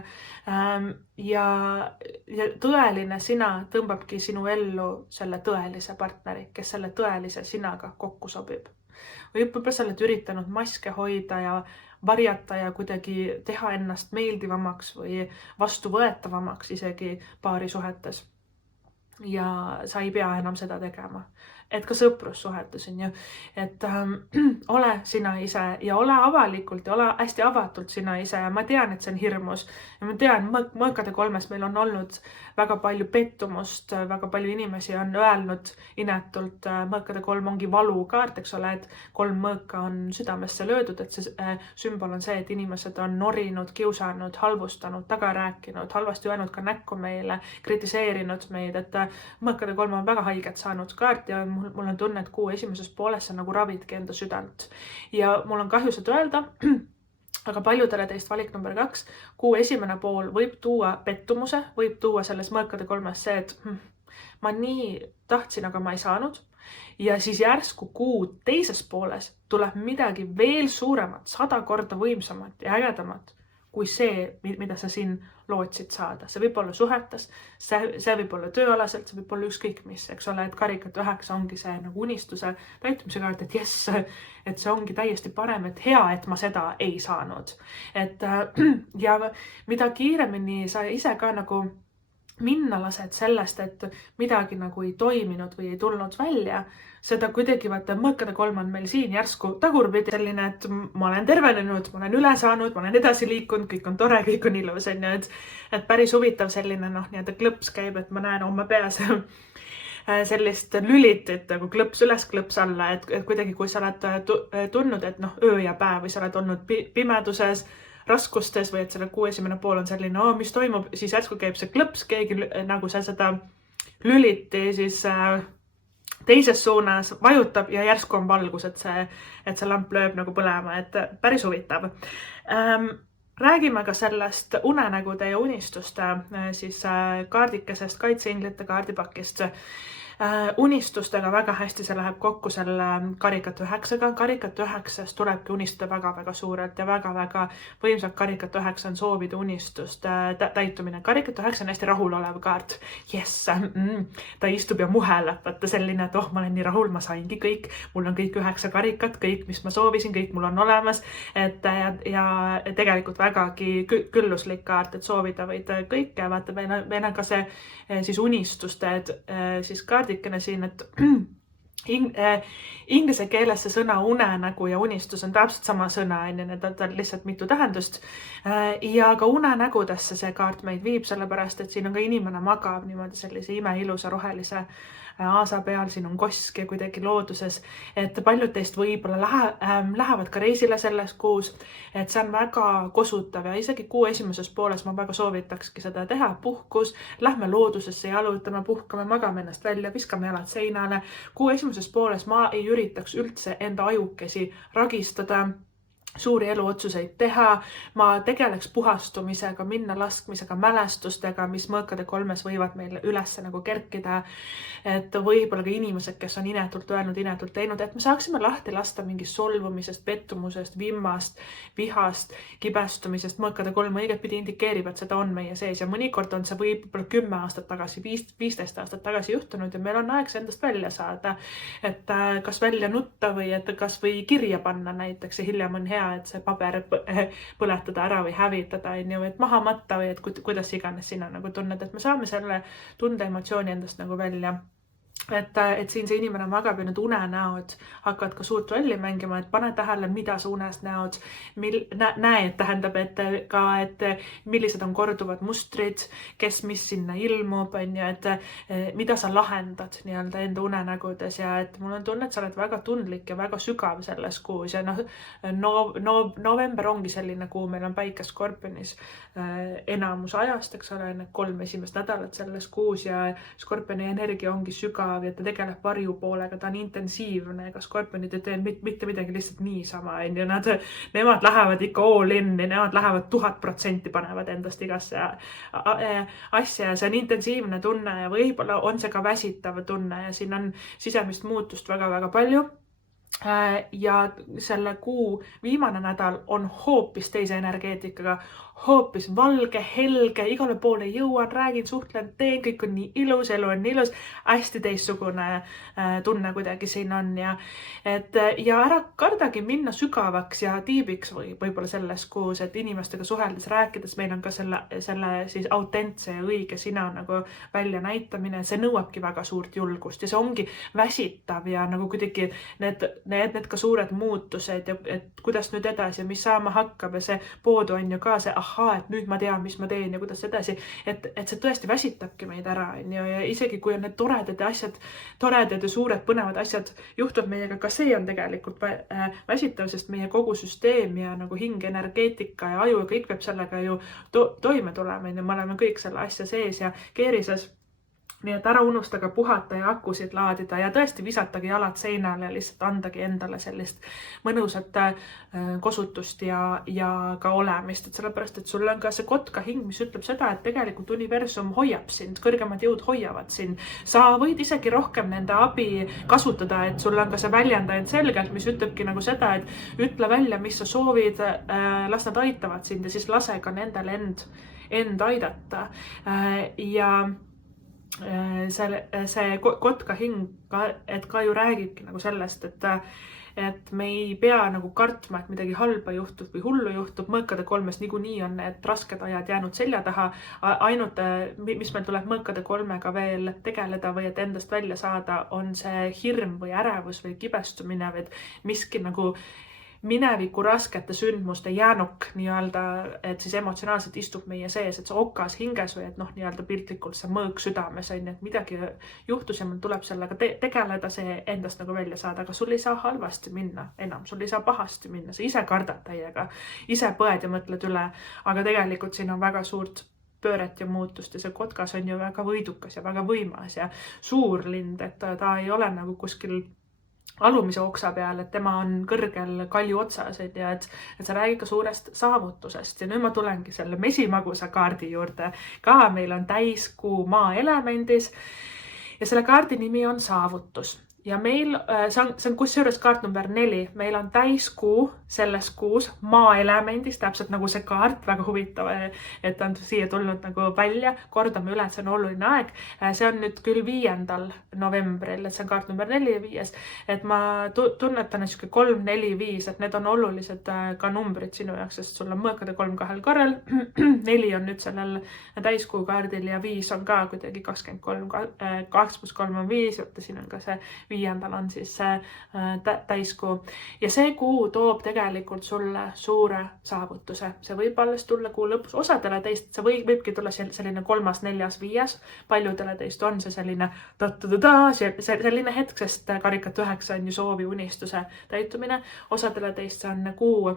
Ja tõeline sina tõmbabki sinu ellu selle tõelise partneri, kes selle tõelise sinaga kokku sobib. Võib-olla sa oled üritanud maske hoida ja varjata ja kuidagi teha ennast meeldivamaks või vastuvõetavamaks isegi paarisuhetes. Ja sa ei pea enam seda tegema. Et ka sõprussuhetes on ju, et ole sina ise ja ole avalikult ja ole hästi avatult sina ise ja ma tean, et see on hirmus ja ma tean, mõõkade kolmes meil on olnud väga palju pettumust, väga palju inimesi on öelnud inetult, mõõkade kolm ongi valukaart, eks ole, et 3 mõõka on südamesse löödud, et see sümbol on see, et inimesed on norinud, kiusanud, halvustanud, taga rääkinud, halvasti öelnud ka näkku meile, kritiseerinud meid, et mõõkade kolm on väga haiget saanud kaart ja mul on tunne, et kuu esimeses pooles sa nagu ravidki enda südant. Ja mul on kahju seda öelda, aga paljudele teist valik number 2, kuu esimene pool võib tuua pettumuse, võib tuua selles mõõkade kolmes see, et ma nii tahtsin, aga ma ei saanud. Ja siis järsku kuu teises pooles tuleb midagi veel suuremat, 100 korda võimsamat ja ägedamat kui see, mida sa siin lootsid saada. See võib olla suhetes, see võib olla tööalaselt, see võib olla ükskõik mis, eks ole, et karikat 9 ongi see nagu unistuse täitumise kaart, et jess, et see ongi täiesti parem, et hea, et ma seda ei saanud. Et ja mida kiiremini sa ise ka nagu minna lased sellest, et midagi nagu ei toiminud või ei tulnud välja, seda kuidagi vaata mõõkade kolm on meil siin järsku tagurpidi selline, et ma olen tervenenud, ma olen üle saanud, ma olen edasi liikunud, kõik on tore, kõik on ilus, on ju, et päris huvitav selline nii-öelda klõps käib, et ma näen oma peas sellist lülitit nagu klõps üles, klõps alla, et kuidagi kui sa oled tundnud, et öö ja päev või sa oled olnud pimeduses, raskustes või et selle kuu esimene pool on selline, mis toimub, siis järsku käib see klõps, keegi nagu sa seda lüliti siis teises suunas vajutab ja järsku on valgus, et see lamp lööb nagu põlema, et päris huvitav. Räägime ka sellest unenägude ja unistuste siis kaardikesest, kaitseinglite kaardipakist. Unistustega väga hästi see läheb kokku selle karikat 9-ga. Karikat 9-st tulebki unistada väga-väga suurelt ja väga-väga võimsalt karikat 9 on soovide unistuste täitumine. Karikat 9 on hästi rahulolev kaart. Jess, ta istub ja muheleb, vaata selline, et ma olen nii rahul, ma saingi kõik. Mul on kõik 9 karikat, kõik, mis ma soovisin, kõik mul on olemas. Ja tegelikult vägagi külluslik kaart, et soovida võid kõike. Vaata, meil on ka see siis unistuste siis kaardikene siin, et inglise keeles see sõna unenägu ja unistus on täpselt sama sõna, need on lihtsalt mitu tähendust. Ja ka unenägudesse see kaart meid viib, sellepärast, et siin on ka inimene magab niimoodi sellise imeilusa rohelise aasa peal, siin on kosk ja kuidagi looduses, et paljud teist võib-olla lähevad ka reisile selles kuus, et see on väga kosutav ja isegi kuu esimeses pooles ma väga soovitakski seda teha, puhkus, lähme loodusesse, jalutame, puhkame, magame ennast välja, viskame jalad seinale. Kuu esimeses pooles ma ei üritaks üldse enda ajukesi ragistada, suuri eluotsuseid teha, ma tegeleks puhastumisega, minna laskmisega, mälestustega, mis mõõkade kolmes võivad meil üles nagu kerkida, et võib-olla ka inimesed, kes on inetult öelnud, inetult teinud, et me saaksime lahti lasta mingist solvumisest, pettumusest, vimmast, vihast, kibestumisest. Mõõkade kolm õigetpidi indikeerib, et seda on meie sees ja mõnikord on see võib-olla 10 aastat tagasi, 15 aastat tagasi juhtunud ja meil on aeg see endast välja saada, et kas välja nutta või et kas või kirja panna näiteks ja hiljem on hea, et see paber põletada ära või hävitada, et maha matta või et kuidas iganes sina nagu tunned, et me saame selle tunde emotsiooni endast nagu välja. Et siin see inimene magab ja need unenäod hakkavad ka suurt rolli mängima, et pane tähele, mida sa unes näod, näed tähendab, et millised on korduvad mustrid, kes mis sinna ilmub, et mida sa lahendad nii-öelda enda unenägudes ja et mul on tunne, et sa oled väga tundlik ja väga sügav selles kuus ja november ongi selline kuu, meil on päike Skorpionis enamus ajast, eks ole, need 3 esimest nädalat selles kuus ja Skorpioni energia ongi sügav sügav ja ta tegeleb varjupoolega, ta on intensiivne, ega skorpionid ei tee mitte midagi lihtsalt niisama, on ju, nemad lähevad ikka all in ja nemad lähevad 1000% panevad endast igasse asja ja see on intensiivne tunne ja võib-olla on see ka väsitav tunne ja siin on sisemist muutust väga-väga palju. Ja selle kuu viimane nädal on hoopis teise energeetikaga, hoopis valge, helge, igale poole jõuan, räägin, suhtlen, teen, kõik on nii ilus, elu on nii ilus, hästi teistsugune tunne kuidagi siin on ja ära kardagi minna sügavaks ja tiibiks võib-olla selles kuus, et inimestega suheldes, rääkides, meil on ka selle siis autentse ja õige sina nagu välja näitamine, see nõuabki väga suurt julgust ja see ongi väsitav ja nagu kuidagi need ka suured muutused ja et kuidas nüüd edasi ja mis saama hakkab ja see poodu on ju ka see et nüüd ma tean, mis ma teen ja kuidas edasi, et see tõesti väsitabki meid ära, on ju, ja isegi kui on need toredad ja suured põnevad asjad juhtuvad meiega, ka see on tegelikult väsitav, sest meie kogu süsteem ja nagu hing, energeetika ja aju ja kõik peab sellega ju toime tulema, me oleme kõik selle asja sees ja keerises. Nii et ära unustage puhata ja akusid laadida ja tõesti visatage jalad seinale ja lihtsalt andagi endale sellist mõnusat kosutust ja ka olemist, et sellepärast, et sul on ka see kotka hing, mis ütleb seda, et tegelikult universum hoiab sind, kõrgemad jõud hoiavad sind. Sa võid isegi rohkem nende abi kasutada, et sul on ka see väljendajad selgelt, mis ütlebki nagu seda, et ütle välja, mis sa soovid, las nad aitavad sind ja siis lase ka nendel end aidata ja see kotka hing et ka ju räägibki nagu sellest, et me ei pea nagu kartma, et midagi halba juhtub või hullu juhtub. Mõõkade kolmes niikuinii on need rasked ajad jäänud selja taha. Ainult, mis meil tuleb mõõkade kolmega veel tegeleda või et endast välja saada, on see hirm või ärevus või kibestumine või miski nagu mineviku raskete sündmuste jäänuk nii-öelda, et siis emotsionaalselt istub meie sees, et see okas hinges või et nii-öelda piltlikult see mõõk südames on, et midagi juhtus ja mul tuleb sellega tegeleda, see endast nagu välja saada, aga sul ei saa halvasti minna enam, sul ei saa pahasti minna, sa ise kardad täiega, ise põed ja mõtled üle, aga tegelikult siin on väga suurt pööret ja muutust ja see kotkas on ju väga võidukas ja väga võimas ja suur lind, et ta ei ole nagu kuskil alumise oksa peal, et tema on kõrgel kalju otsas ja et sa räägid ka suurest saavutusest ja nüüd ma tulengi selle mesimagusa kaardi juurde. Ka meil on täiskuu maa elemendis ja selle kaardi nimi on saavutus. Ja meil, see on kusjuures kaart number 4, meil on täiskuu selles kuus maa elemendis, täpselt nagu see kaart, väga huvitav, et on siia tulnud nagu välja, kordame üle, et see on oluline aeg. See on nüüd küll 5. novembril, et see on kaart number 4 ja 5, et ma tunnetan, et 3, 4, 5, et need on olulised ka numbrid sinu jaoks, sest sul on mõõkade 3 kahel korral, 4 on nüüd sellel täiskuu kaardil ja 5 on ka kuidagi 23, 2 + 3 on 5, võtta siin on ka see 5. on siis see täiskuu ja see kuu toob tegelikult sulle suure saavutuse. See võib alles tulla kuu lõpus. Osadele teist see võibki tulla selline 3., 4., 5. Paljudele teist on see selline selline hetk, sest karikat 9 on ju soovi unistuse täitumine. Osadele teist see on kuu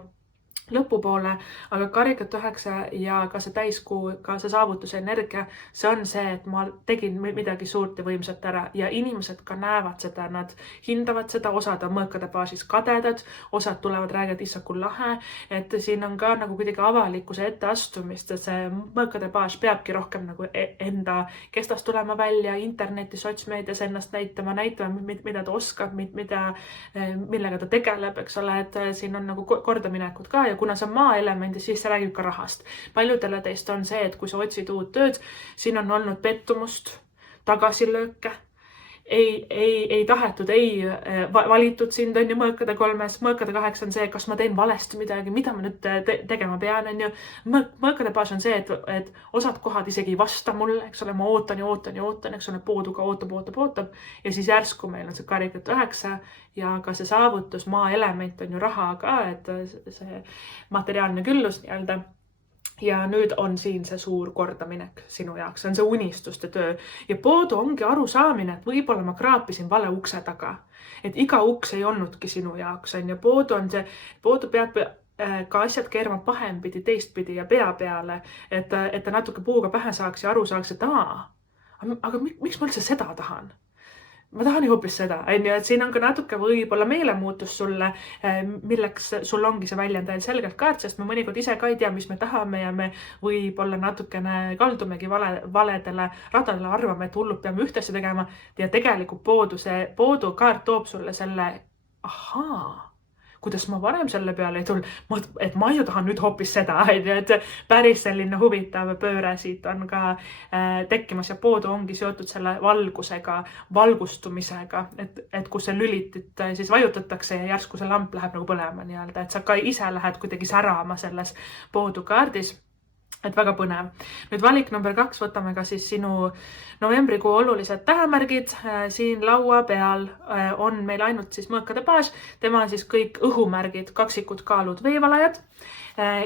lõpupoole, aga karikat 9 ja ka see täiskuu, ka see saavutuse energia, see on see, et ma tegin midagi suurt ja võimsat ära ja inimesed ka näevad seda, nad hindavad seda, osad on mõõkade baasis kadedad, osad tulevad räägivad, issa kui lahe, et siin on ka nagu kuidagi avalikkuse etteastumist, et see mõõkade baas peabki rohkem nagu enda kestast tulema välja, interneti, sotsmeedias ennast näitama, mida ta oskab, millega ta tegeleb, eks ole, et siin on nagu kordaminekud ka ja kuna see on maa elemendis, siis see räägib ka rahast. Paljudele teist on see, et kui sa otsid uut tööd, siin on olnud pettumust, tagasilööke, ei tahetud, ei valitud sind, on ju mõõkade 3, mõõkade 8 on see, kas ma teen valesti midagi, mida ma nüüd tegema pean, on ju. Mõõkade baas on see, et osad kohad isegi ei vasta mulle, eks ole, ma ootan, eks ole, pooduga ootab ja siis järsku meil on see karikat 9 ja ka see saavutus, maa element on ju raha ka, et see materiaalne küllus nii-öelda. Ja nüüd on siin see suur kordaminek sinu jaoks, see on see unistuste töö ja poodu ongi arusaamine, et võib-olla ma kraapisin vale ukse taga, et iga uks ei olnudki sinu jaoks, on ja poodu peab ka asjad keerama pahempidi, teistpidi ja pea peale, et ta natuke puuga pähe saaks ja aru saaks, et aga miks ma üldse seda tahan? ma tahan ju hoopis seda, on ju, et siin on ka natuke võib-olla meelemuutus sulle, milleks sul ongi see väljend selgelt kaart, sest me mõnikord ise ka ei tea, mis me tahame ja me võib-olla natukene kaldumegi valedele radadele, arvame, et hullult peame üht asja tegema ja tegelikult poodu kaart toob sulle selle, ahaa, kuidas ma varem selle peale ei tulnud, et ma ju tahan nüüd hoopis seda, et päris selline huvitav pööre siit on ka tekkimas ja poodu ongi seotud selle valgusega, valgustumisega, et kus see lülitit siis vajutatakse ja järsku see lamp läheb nagu põlema nii-öelda, et sa ka ise lähed kuidagi särama selles poodu kaardis. Et väga põnev. Nüüd valik number 2, võtame ka siis sinu novembrikuu olulised tähemärgid. Siin laua peal on meil ainult siis mõõkade baas. Tema on siis kõik õhumärgid, kaksikud, kaalud, veevalajad.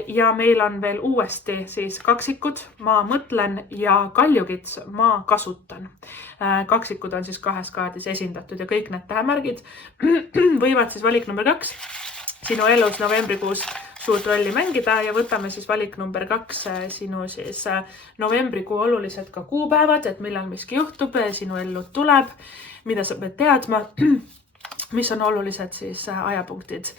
Ja meil on veel uuesti siis kaksikud, ma mõtlen ja kaljukits, ma kasutan. Kaksikud on siis 2 kaardis esindatud ja kõik need tähemärgid võivad siis valik number 2 sinu elus novembrikuus suurt rolli mängida ja võtame siis valik number 2 sinu siis novembrikuu olulised ka kuupäevad, et millal miski juhtub, sinu ellu tuleb, mida sa pead teadma, mis on olulised siis ajapunktid.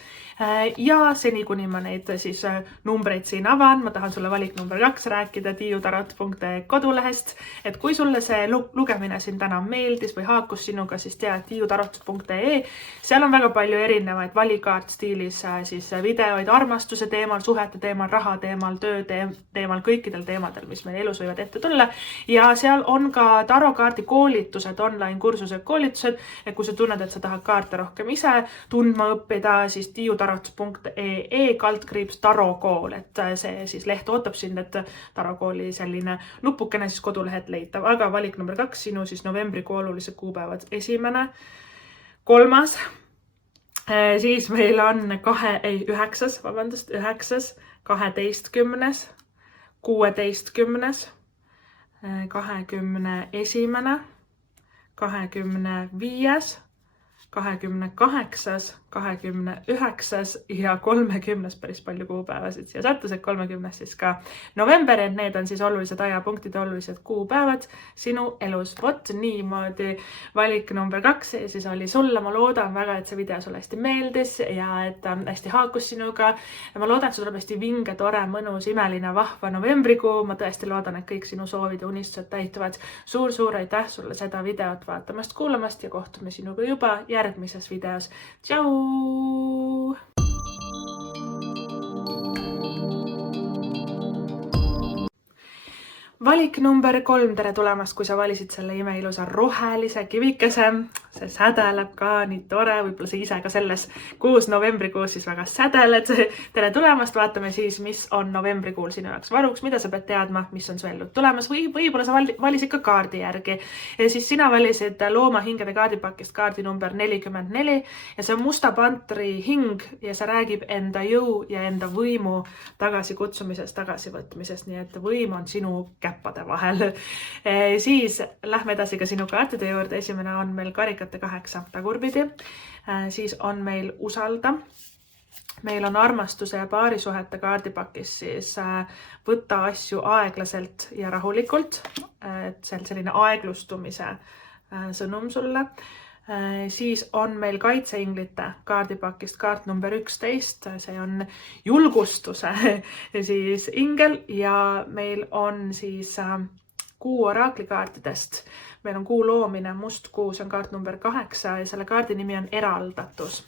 Ja seni kuni ma neid siis numbreid siin avan, ma tahan sulle valik number 2 rääkida tiiutarot.ee kodulehest, et kui sulle see lugemine siin täna meeldis või haakus sinuga, siis tead tiiutarot.ee. Seal on väga palju erinevaid valikaart stiilis siis videoid armastuse teemal, suhete teemal, raha teemal, töö teemal, kõikidel teemadel, mis meil elus võivad ette tulla. Ja seal on ka tarokaardi koolitused, online kursused, koolitused, et kui sa tunned, et sa tahad kaarte rohkem ise tundma õppida, siis tiiutarot.ee / tarokool, et see siis leht ootab sind, et tarokooli selline nupukene siis kodulehelt leitav. Aga valik number 2 sinu siis novembrikuu olulised kuupäevad 1., 3. Siis meil on 9., 9., 12., 16., 21., 25., 28., 29. ja 30. päris palju kuupäevasid siia sattus, et 30. siis ka november, et need on siis olulised ajapunktid, olulised kuupäevad sinu elus. Vot niimoodi valik number 2 ja siis oli sulle. Ma loodan väga, et see video sulle hästi meeldis ja et hästi haakus sinuga. Ma loodan, et see tuleb hästi vinge, tore, mõnus, imeline, vahva novembrikuu. Ma tõesti loodan, et kõik sinu soovid ja unistused täituvad. Suur aitäh sulle seda videot vaatamast, kuulamast ja kohtume sinuga juba järgmises videos. Tšau! Valik number 3, tere tulemast, kui sa valisid selle imeilusa rohelise kivikese. See sädeleb ka nii tore, võib-olla sa ise ka selles kuus novembrikuus siis väga sädeled. Tere tulemast, vaatame siis, mis on novembrikuul sinu jaoks varuks, mida sa pead teadma, mis on su ellu tulemas või võib-olla sa valisid ka kaardi järgi. Ja siis sina valisid loomahingede kaardipakist kaardi number 44 ja see on musta pantri hing ja see räägib enda jõu ja enda võimu tagasikutsumisest, tagasivõtmisest, nii et võim on sinu käppade vahel. Siis lähme edasi ka sinu kaartide juurde. Esimene on meil karikate 8 tagurpidi. Siis on meil usalda. Meil on armastuse ja paarisuhete kaardipakis siis võtta asju aeglaselt ja rahulikult. Et see on selline aeglustumise sõnum sulle. Siis on meil kaitseinglite kaardipakist kaart number 11, see on julgustuse siis ingel ja meil on siis kuu oraaklikaartidest. Meil on kuu loomine, must kuu, see on kaart number 8 ja selle kaardi nimi on eraldatus.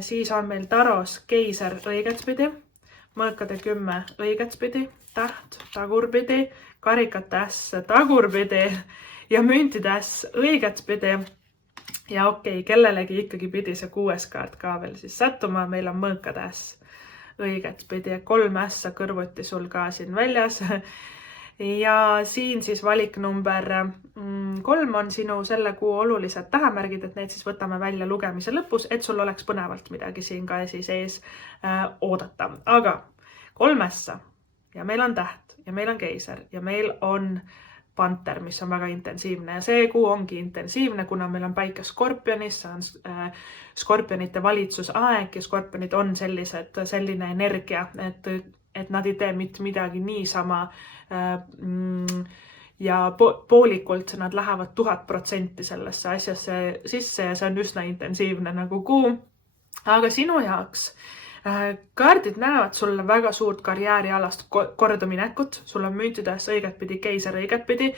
Siis on meil taros keiser õigetspidi, mõõkade 10 õigetspidi, täht tagurpidi, karikate äss tagurpidi ja müntide äss õigetspidi. Ja okei, kellelegi ikkagi pidi see 6. kaart ka veel siis sattuma. Meil on mõõkade äss õigetspidi ja 3 ässa kõrvuti sul ka siin väljas. Ja siin siis valik number 3 on sinu selle kuu olulised tähemärgid, et need siis võtame välja lugemise lõpus, et sul oleks põnevalt midagi siin ka siis ees oodata. Aga 3 ässa ja meil on täht ja meil on keiser ja meil on panter, mis on väga intensiivne ja see kuu ongi intensiivne, kuna meil on päike skorpionis, see on skorpionite valitsusaeg ja skorpionid on selline energia, et nad ei tee mitte midagi niisama ja poolikult nad lähevad 1000% sellesse asjasse sisse ja see on üsna intensiivne nagu kuu. Aga sinu jaoks kaardid näevad sulle väga suurt karjäärialast kordaminekut, sul on müütides õigetpidi, keiser õigetpidi.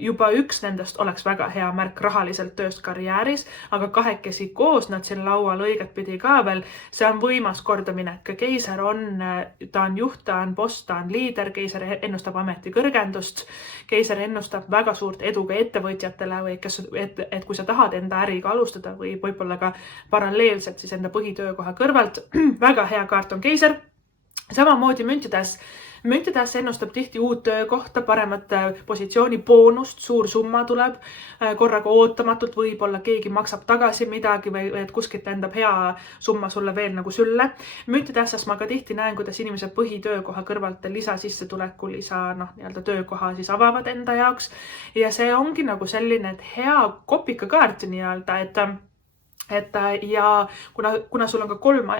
Juba üks nendest oleks väga hea märk rahaliselt tööst karjääris, aga kahekesi koos nad siin laual õigetpidi ka veel, see on võimas kordaminek. Keiser ta on juht, ta on boss, ta on liider, keiser ennustab ameti kõrgendust, keiser ennustab väga suurt edu ka ettevõtjatele või et kui sa tahad enda äriga alustada või võib-olla ka paralleelselt siis enda põhitöökoha kõrvalt, väga hea kaart on keiser. Samamoodi müntides ennustab tihti uut töökohta, paremat positsiooni, boonust, suur summa tuleb korraga ootamatult, võib-olla keegi maksab tagasi midagi või et kuskilt endab hea summa sulle veel nagu sülle. Müntides ma ka tihti näen, kuidas inimese põhitöökoha kõrvalt lisasissetuleku, nii-öelda töökoha siis avavad enda jaoks. Ja see ongi nagu selline hea kopikakaart nii-öelda, ja kuna sul on ka 3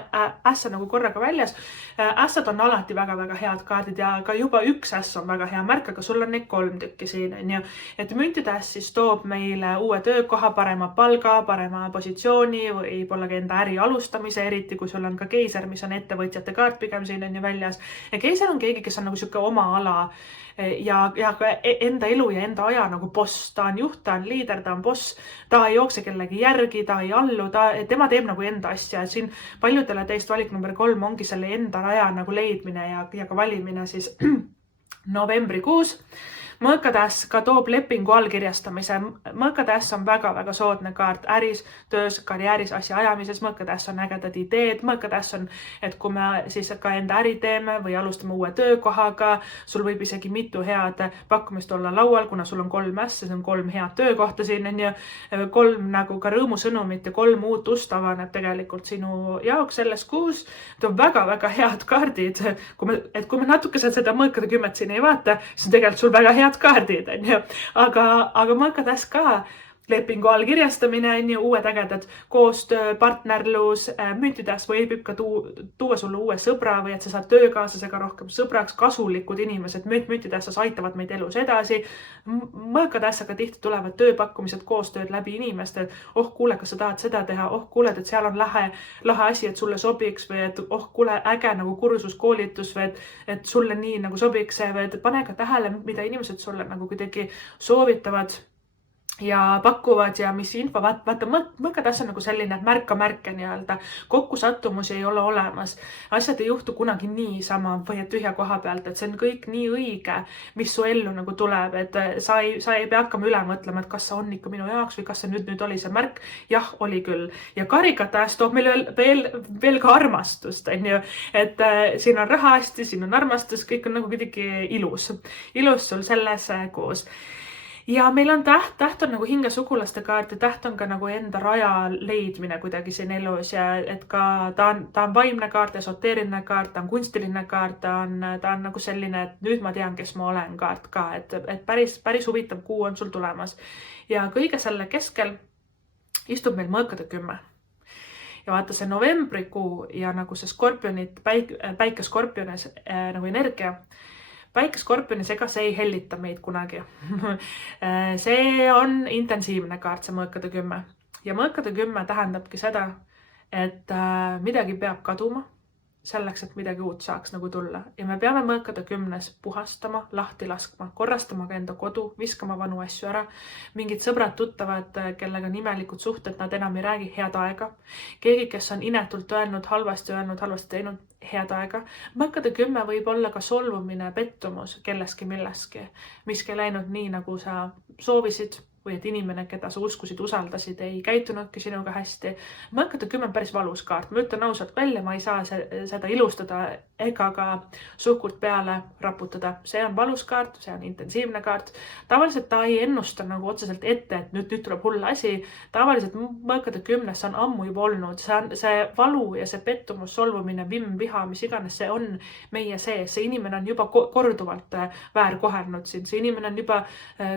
ässa nagu korraga väljas, ässad on alati väga-väga head kaardid ja ka juba üks äss on väga hea märk, aga sul on neid 3 tükki siin, on ju. Et müntide äss siis toob meile uue töökoha, parema palga, parema positsiooni või võib-olla ka enda äri alustamise, eriti kui sul on ka keiser, mis on ettevõtjate kaart pigem siin on ju väljas. Ja keiser on keegi, kes on nagu siuke oma ala ja ka enda elu ja enda aja nagu boss, ta on juht, ta on liider, ta on boss, ta ei jookse kellegi järgi, ta ei allu, tema teeb nagu enda asja. Siin paljudele teist valik number 3 ongi selle enda raja nagu leidmine ja ka valimine siis novembrikuus. Mõõkatäss ka toob lepingu allkirjastamise. Mõõkatäss on väga-väga soodne kaart äris, töös, karjääris, asja ajamises. Mõõkatäss on ägedad ideed. Mõõkatäss on, et kui me siis ka enda äri teeme või alustame uue töökohaga, sul võib isegi mitu head pakkumist olla laual, kuna sul on 3 ässa, see on 3 head töökohta siin, on ju, 3 nagu ka rõõmusõnumit ja 3 uut ust avaneb tegelikult sinu jaoks selles kuus. See on väga-väga head kaardid. Kui me natuke seda mõõkade 10 siin ei vaata, siis on tegelikult sul väga head kaardid, on ju. Aga mõõkatäss ka lepingu allkirjastamine on ju, uued ägedad koostöö, partnerlus, müntides võib ka tuua sulle uue sõbra või et sa saad töökaaslasega rohkem sõbraks, kasulikud inimesed, müntidessas aitavad meid elus edasi. Mõõkatässaga tihti tulevad tööpakkumised, koostööd läbi inimeste, et kuule, kas sa tahad seda teha, kuule, et seal on lahe asi, et sulle sobiks või et kuule, äge nagu kursus, koolitus või et sulle nii nagu sobiks see või et pane ka tähele, mida inimesed sulle nagu kuidagi soovitavad ja pakuvad ja mis info, vaata mõõkatäss on nagu selline märka nii-öelda, kokkusattumusi ei ole olemas, asjad ei juhtu kunagi niisama või et tühja koha pealt, et see on kõik nii õige, mis su ellu nagu tuleb, et sa ei pea hakkama üle mõtlema, et kas see on ikka minu jaoks või kas see nüüd oli see märk, jah, oli küll. Ja karikatäss toob meile veel ka armastust, on ju, et siin on raha hästi, siin on armastus, kõik on nagu kuidagi ilus sul selles koos. Ja meil on täht on nagu hingesugulaste kaart ja täht on ka nagu enda raja leidmine kuidagi siin elus ja et ka ta on vaimne kaart, esoteeriline kaart, ta on kunstiline kaart, ta on nagu selline, et nüüd ma tean, kes ma olen kaart ka, et päris huvitav kuu on sul tulemas. Ja kõige selle keskel istub meil mõõkade 10. Ja vaata see novembrikuu ja nagu see skorpionid, päike skorpionis nagu energia, päike skorpionis, ega see ei hellita meid kunagi. See on intensiivne kaart, see mõõkade 10. Ja mõõkade 10 tähendabki seda, et midagi peab kaduma selleks, et midagi uut saaks nagu tulla. Ja me peame mõõkade 10 puhastama, lahti laskma, korrastama ka enda kodu, viskama vanu asju ära. Mingid sõbrad tuttavad, kellega on imelikud suhted, nad enam ei räägi, head aega. Keegi, kes on inetult öelnud, halvasti teinud, head aega. Mõõkade 10 võib olla ka solvumine, pettumus kelleski milleski, mis ei läinud nii, nagu sa soovisid või et inimene, keda sa uskusid, usaldasid, ei käitunudki sinuga hästi. Mõõkade 10 on päris valus kaart. Ma ütlen ausalt välja, ma ei saa seda ilustada ega ka suhkurt peale raputada. See on valus kaart, see on intensiivne kaart. Tavaliselt ta ei ennusta nagu otseselt ette, et nüüd tuleb hull asi. Tavaliselt mõõkade 10 on ammu juba olnud. See valu ja see pettumus, solvumine, vimm, viha, mis iganes see on meie sees. See inimene on juba korduvalt väärkohelnud siin. See inimene on juba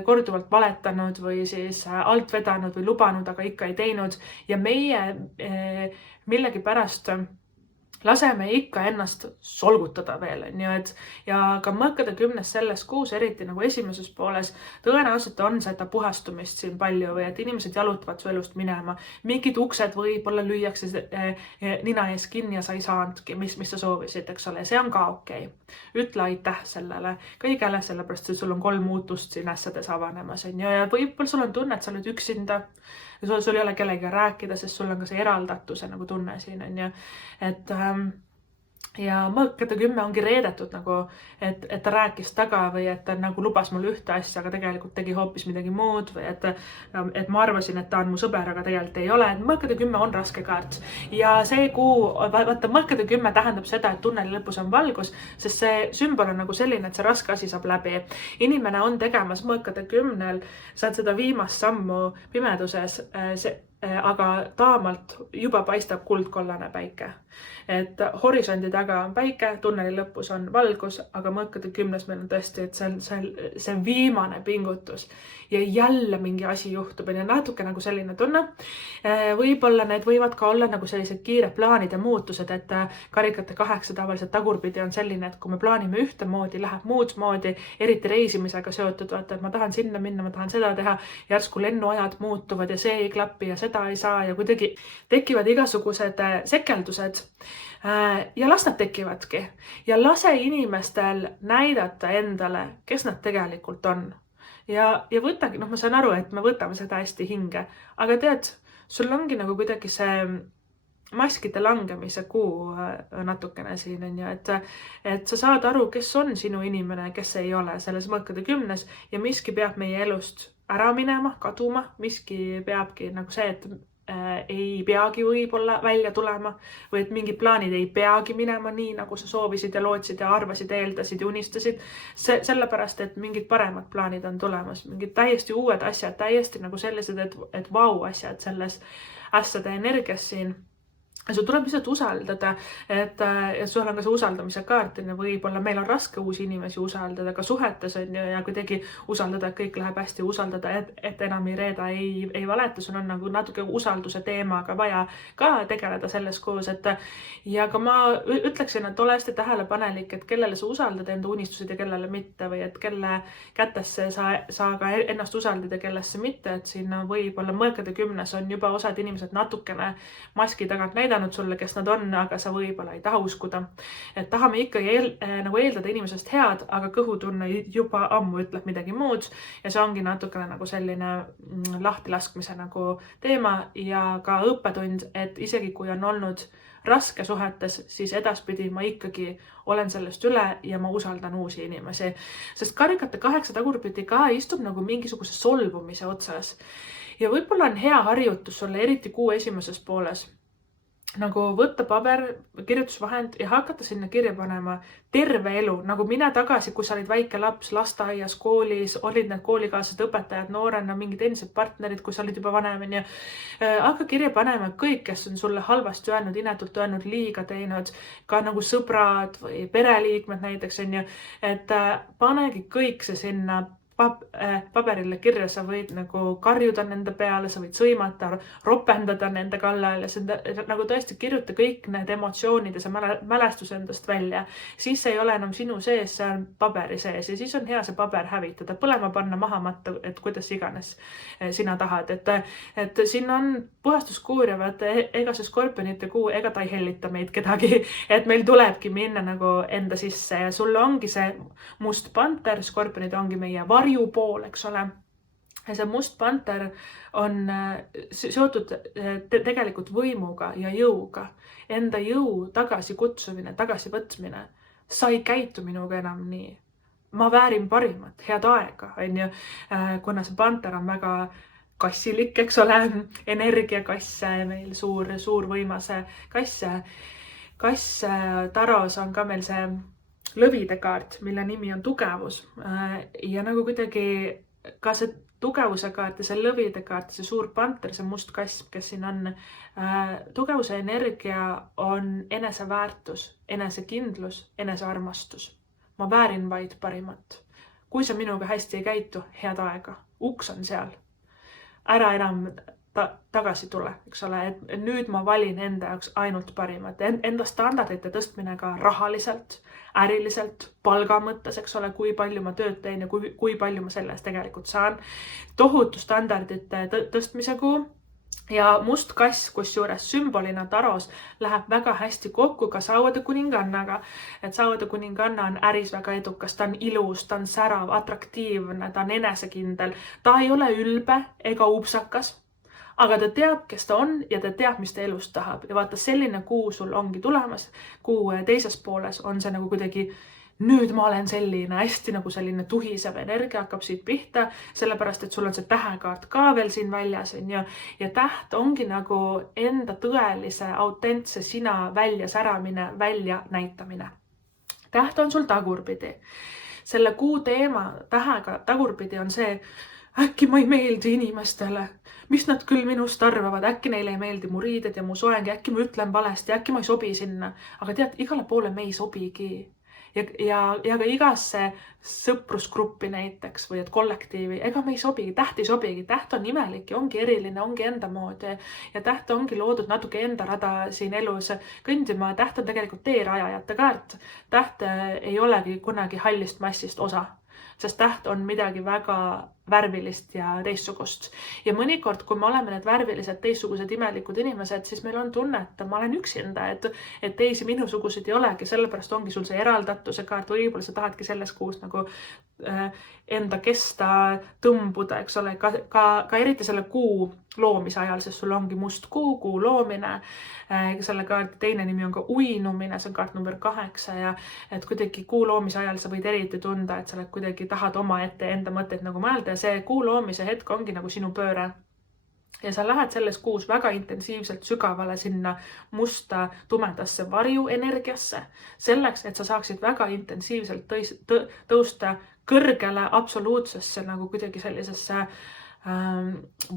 korduvalt valetanud või siis alt vedanud või lubanud, aga ikka ei teinud. Ja meie millegipärast laseme ikka ennast solgutada veel, nii et ja ka mõõkade 10 selles kuus, eriti nagu esimeses pooles, tõenäoliselt on seda puhastumist siin palju või et inimesed jalutavad su elust minema. Mingid uksed võib-olla lüüakse nina ees kinni ja sa ei saanudki, mis sa soovisid, eks ole, see on ka okei. Ütle aitäh sellele kõigele, sellepärast et sul on 3 muutust siin asjades avanemas, ja võib-olla sul on tunne, et sa oled üksinda, sul ei ole kellegi rääkida, sest sul on ka see eraldatuse nagu tunne siin, et ja mõõkade 10 ongi reedetud nagu, et ta rääkis taga või et ta nagu lubas mulle ühte asja, aga tegelikult tegi hoopis midagi muud või et ma arvasin, et ta on mu sõber, aga tegelikult ei ole. Mõõkade 10 on raske kaart ja see kuu, vaata, mõõkade 10 tähendab seda, et tunneli lõpus on valgus, sest see sümbol on nagu selline, et see raske asi saab läbi. Inimene on tegemas mõõkade 10, saad seda viimast sammu pimeduses, aga taamalt juba paistab kuldkollane päike. Et horisondi taga on päike, tunneli lõpus on valgus, aga mõõkade 10 meil on tõesti, et see on viimane pingutus ja jälle mingi asi juhtub ja natuke nagu selline tunne. Võib-olla need võivad ka olla nagu sellised kiired plaanide muutused, et karikate 8 tavaliselt tagurpidi on selline, et kui me plaanime ühtemoodi, läheb muud moodi, eriti reisimisega seotud, vaata, et ma tahan sinna minna, ma tahan seda teha, järsku lennuajad muutuvad ja see ei klappi ja seda ei saa ja kuidagi tekivad igasugused sekeldused. Ja las nad tekivadki ja lase inimestel näidata endale, kes nad tegelikult on. Ja võtagi, ma saan aru, et me võtame seda hästi hinge, aga tead, sul ongi nagu kuidagi see maskide langemise kuu natukene siin, et sa saad aru, kes on sinu inimene, kes ei ole selles mõõkade 10 ja miski peab meie elust ära minema, kaduma, miski peabki nagu see, et ei peagi võib-olla välja tulema või et mingid plaanid ei peagi minema nii, nagu sa soovisid ja lootsid ja arvasid, eeldasid ja unistasid. Sellepärast, et mingid paremad plaanid on tulemas, mingid täiesti uued asjad, täiesti nagu sellised, et vau asjad selles asjade energias siin. Sul tuleb lihtsalt usaldada, et sul on ka see usaldamise kaart ja võib-olla meil on raske uusi inimesi usaldada, ka suhetes on ja kuidagi usaldada, et kõik läheb hästi, usaldada, et enam ei reeda, ei valeta, sul on nagu natuke usalduse teemaga vaja ka tegeleda selles koos, ja ka ma ütleksin, et ole hästi tähelepanelik, et kellele sa usaldad enda unistused ja kellele mitte või et kelle kätesse sa ka ennast usaldad ja kellesse mitte, et siin võib-olla mõõkade 10 on juba osad inimesed natukene maski tagant näidanud sulle, kes nad on, aga sa võib-olla ei taha uskuda. Et tahame ikkagi nagu eeldada inimesest head, aga kõhutunne juba ammu ütleb midagi muud ja see ongi natukene nagu selline lahtilaskmise nagu teema ja ka õppetund, et isegi kui on olnud raske suhetes, siis edaspidi ma ikkagi olen sellest üle ja ma usaldan uusi inimesi. Sest karikate 8 tagurpidi ka istub nagu mingisuguse solvumise otsas. Ja võib-olla on hea harjutus sulle, eriti kuu esimeses pooles, nagu võtta paber, kirjutusvahend ja hakata sinna kirja panema terve elu, nagu mine tagasi, kui sa olid väike laps, lasteaias, koolis, olid need koolikaaslased, õpetajad, noorena, mingid endised partnerid, kui sa olid juba vanem, ja hakka kirja panema kõik, kes on sulle halvasti öelnud, inetult öelnud, liiga teinud, ka nagu sõbrad või pereliikmed näiteks, et panegi kõik see sinna paberile kirja, sa võid nagu karjuda nende peale, sa võid sõimata, ropendada nende kallal ja nagu tõesti kirjuta kõik need emotsioonid ja see mälestus endast välja. Siis see ei ole enam sinu sees, see on paberi sees ja siis on hea see paber hävitada, põlema panna, maha matta, et kuidas iganes sina tahad. Et siin on puhastuskuur ja vaata, ega see skorpionite kuu, ega ta ei hellita meid kedagi, et meil tulebki minna nagu enda sisse ja sul ongi see must panter, skorpionid ongi meie varjupool, eks ole. Ja see must panter on seotud tegelikult võimuga ja jõuga. Enda jõu tagasi kutsumine, tagasi võtmine. Sa ei käitu minuga enam nii. Ma väärin parimat, head aega, kuna see panter on väga kassilik, eks ole, energiakass, meil suur võimase kass. Kass taros on ka meil see lõvide kaart, mille nimi on tugevus ja nagu kuidagi ka see tugevuse kaart ja see lõvide kaart, see suur panter, see must kass, kes siin on, tugevuse energia on eneseväärtus, enesekindlus, enesearmastus. Ma väärin vaid parimat. Kui sa minuga hästi ei käitu, head aega. Uks on seal. Ära enam tagasi tule, eks ole, et nüüd ma valin enda jaoks ainult parimat, enda standardite tõstmine ka rahaliselt, äriliselt, palga mõttes, eks ole, kui palju ma tööd teen ja kui palju ma selle eest tegelikult saan. Tohutu standardite tõstmise kuu. Ja must kass, kusjuures sümbolina taros läheb väga hästi kokku ka sauade kuningannaga. Et sauade kuninganna on äris väga edukas, ta on ilus, ta on särav, atraktiivne, ta on enesekindel. Ta ei ole ülbe ega upsakas, aga ta teab, kes ta on ja ta teab, mis ta elust tahab. Ja vaata, selline kuu sul ongi tulemas. Kuu teises pooles on see nagu kuidagi nüüd ma olen selline, hästi nagu selline tuhisev energia hakkab siit pihta, sellepärast, et sul on see tähekaart ka veel siin väljas, ja täht ongi nagu enda tõelise, autentse sina välja säramine, välja näitamine. Täht on sul tagurpidi. Selle kuu teema tähega tagurpidi on see, äkki ma ei meeldi inimestele, mis nad küll minust arvavad, äkki neile ei meeldi mu riided ja mu soeng, äkki ma ütlen valesti, äkki ma ei sobi sinna, aga tead, igale poole me ei sobigi. Ja ka igasse sõprusgruppi näiteks või et kollektiivi, ega me ei sobigi, täht ei sobigi, täht on imelik ja ongi eriline, ongi enda moodi ja täht ongi loodud natuke enda rada siin elus kõndima. Täht on tegelikult teerajajate kaart. Täht ei olegi kunagi hallist massist osa, sest täht on midagi väga värvilist ja teistsugust. Ja mõnikord, kui me oleme need värvilised, teistsugused, imelikud inimesed, siis meil on tunne, et ma olen üksinda, et teisi minusuguseid ei olegi, sellepärast ongi sul see eraldatuse kaart, võib-olla sa tahadki selles kuus nagu enda kesta tõmbuda, eks ole, ka eriti selle kuu loomise ajal, sest sul ongi must kuu loomine. Selle kaarti teine nimi on ka uinumine, see on kaart number 8 ja et kuidagi kuu loomise ajal sa võid eriti tunda, et sa kuidagi tahad oma ette enda mõtteid nagu mõelda ja see kuu loomise hetk ongi nagu sinu pööre. Ja sa lähed selles kuus väga intensiivselt sügavale sinna musta tumedasse varjuenergiasse, selleks, et sa saaksid väga intensiivselt tõusta kõrgele absoluutsesse nagu kuidagi sellisesse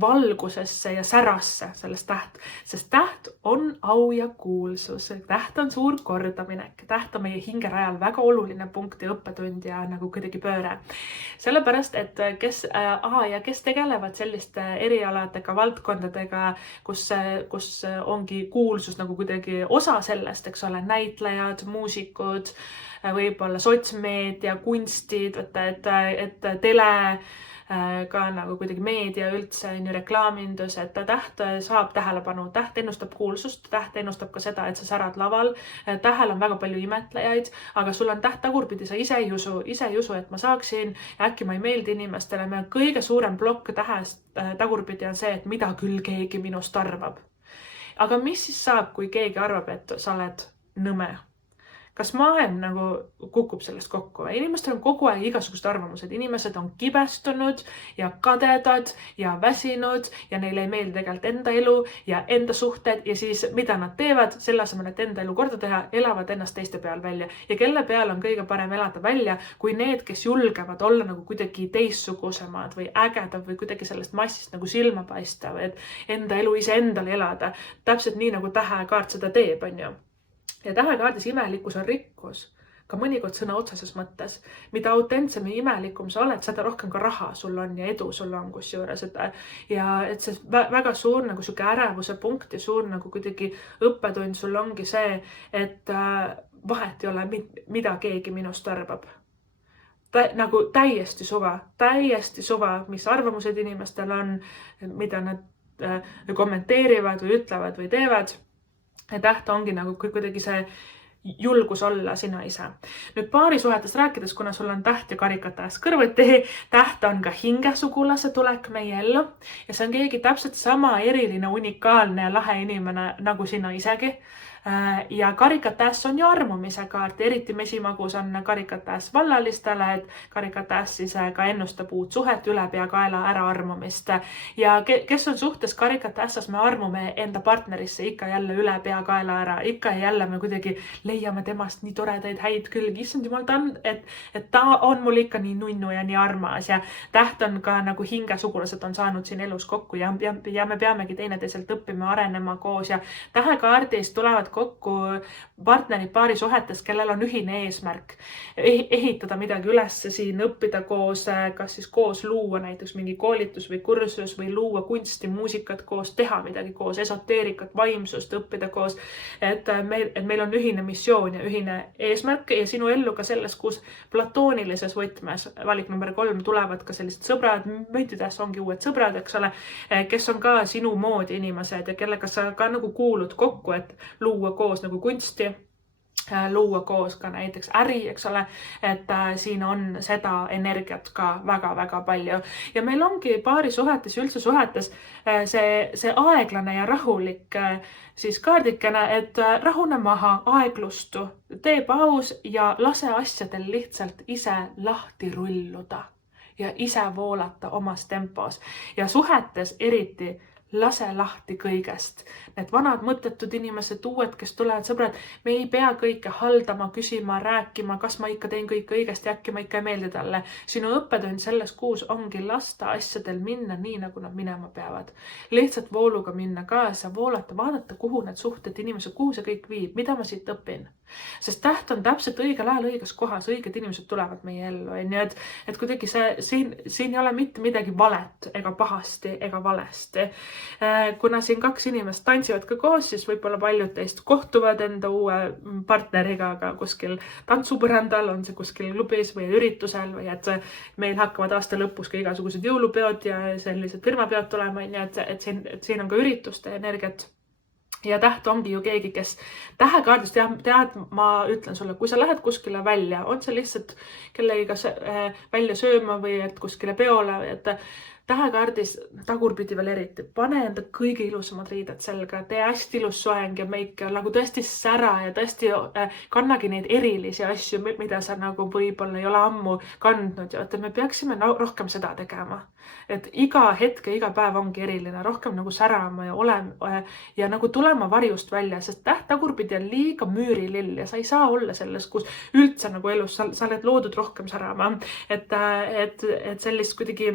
valgusesse ja särasse sellest täht, sest täht on au ja kuulsus, täht on suur kordaminek, täht on meie hingerajal väga oluline punkt ja õppetund ja nagu kuidagi pööre. Sellepärast, et kes tegelevad selliste erialadega, valdkondadega, kus ongi kuulsus nagu kuidagi osa sellest, eks ole, näitlejad, muusikud, võib-olla sotsmeedia, kunstid, et tele, ka nagu kuidagi meedia üldse, reklaamindus, et täht saab tähelepanu, täht ennustab kuulsust, täht ennustab ka seda, et sa särad laval, tähel on väga palju imetlejaid, aga sul on täht tagurpidi, sa ise ei usu, et ma saaksin, äkki ma ei meeldi inimestele. Meil kõige suurem plokk tähest tagurpidi on see, et mida küll keegi minust arvab. Aga mis siis saab, kui keegi arvab, et sa oled nõme? Kas maailm nagu kukub sellest kokku? Inimestel on kogu aeg igasugused arvamused. Inimesed on kibestunud ja kadedad ja väsinud ja neile ei meeldi tegelikult enda elu ja enda suhted ja siis mida nad teevad, selle asemel, et enda elu korda teha, elavad ennast teiste peal välja. Ja kelle peal on kõige parem elada välja, kui need, kes julgevad olla nagu kuidagi teistsugusemad või ägedad või kuidagi sellest massist nagu silma paistav, et enda elu ise endale elada. Täpselt nii nagu tähekaart seda teeb, on ju. Ja tähekaardis imelikkus on rikkus, ka mõnikord sõna otseses mõttes. Mida autentsem ja imelikum sa oled, seda rohkem ka raha sul on ja edu sul on kusjuures. Ja et see väga suur nagu suke ärevuse punkt ja suur nagu kuidagi õppetund sul ongi see, et vahet ei ole, mida keegi minust arvab. Nagu täiesti suva, mis arvamused inimestel on, mida nad kommenteerivad või ütlevad või teevad. Ja täht ongi nagu kuidagi see julgus olla sina ise. Nüüd paarisuhetest rääkides, kuna sul on täht ja karikatähest kõrvuti, täht on ka hingesugulase tulek meie ellu ja see on keegi täpselt sama eriline, unikaalne ja lahe inimene nagu sina isegi. Ja karikatähs on ju armumise kaart, eriti mesimagus on karikatähs vallalistele, et karikatähs siis ka ennustab uut suhet, ülepeakaela äraarmumist. Ja kes on suhtes karikatähsas, me armume enda partnerisse ikka jälle ülepeakaela ära, ikka jälle me kuidagi leiame temast nii toredaid häid külgi, issand jumal, et ta on mul ikka nii nunnu ja nii armas ja täht on ka nagu hingesugulased on saanud siin elus kokku ja me peamegi teineteiselt õppima, arenema koos ja tähekaardis tulevad kokku partnerid paarisuhetes, kellel on ühine eesmärk ehitada midagi üles siin, õppida koos, kas siis koos luua näiteks mingi koolitus või kursus või luua kunsti, muusikat koos, teha midagi koos, esoteerikat, vaimsust õppida koos, et meil on ühine missioon ja ühine eesmärk ja sinu ellu ka selles, kus platoonilises võtmes, valik number 3, tulevad ka sellised sõbrad, müntidest ongi uued sõbrad, eks ole, kes on ka sinu moodi inimesed ja kellega sa ka nagu kuulud kokku, et luua koos nagu kunsti, luua koos ka näiteks äri, eks ole, et siin on seda energiat ka väga-väga palju. Ja meil ongi paarisuhetes ja üldse suhetes see aeglane ja rahulik siis kaardikene, et rahune maha, aeglustu, tee paus ja lase asjadel lihtsalt ise lahti rulluda ja ise voolata omas tempos. Ja suhetes eriti lase lahti kõigest. Need vanad mõttetud inimesed, uued, kes tulevad sõbrad, me ei pea kõike haldama, küsima, rääkima, kas ma ikka teen kõike õigesti, äkki ma ikka ei meeldi talle. Sinu õppetund selles kuus ongi lasta asjadel minna nii, nagu nad minema peavad. Lihtsalt vooluga minna kaasa, voolata, vaadata, kuhu need suhted inimesed, kuhu see kõik viib, mida ma siit õpin. Sest täht on täpselt õigel ajal õiges kohas, õiged inimesed tulevad meie ellu. Et kuidagi siin ei ole mitte midagi valet ega pahasti ega valesti. Kuna siin 2 inimest tantsivad ka koos, siis võib-olla paljud teist kohtuvad enda uue partneriga ka kuskil tantsupõrandal, on see kuskil klubis või üritusel või et meil hakkavad aasta lõpus ka igasugused jõulupeod ja sellised firmapeod tulema, et siin on ka ürituste energiat. Ja täht ongi ju keegi, kes tähekaardist tead, ma ütlen sulle, kui sa lähed kuskile välja, on see lihtsalt kellegiga välja sööma või et kuskile peole, et tähekaardis tagurpidi veel eriti, pane enda kõige ilusamad riided selga, tee hästi ilus soeng ja meik nagu tõesti sära ja tõesti kannagi neid erilisi asju, mida sa nagu võib-olla ei ole ammu kandnud ja et me peaksime rohkem seda tegema. Et iga hetk ja iga päev ongi eriline, rohkem nagu särama ja nagu tulema varjust välja, sest täht tagurpidi on liiga müürilill ja sa ei saa olla selles, kus üldse nagu elus sa oled loodud rohkem särama, et sellist kuidagi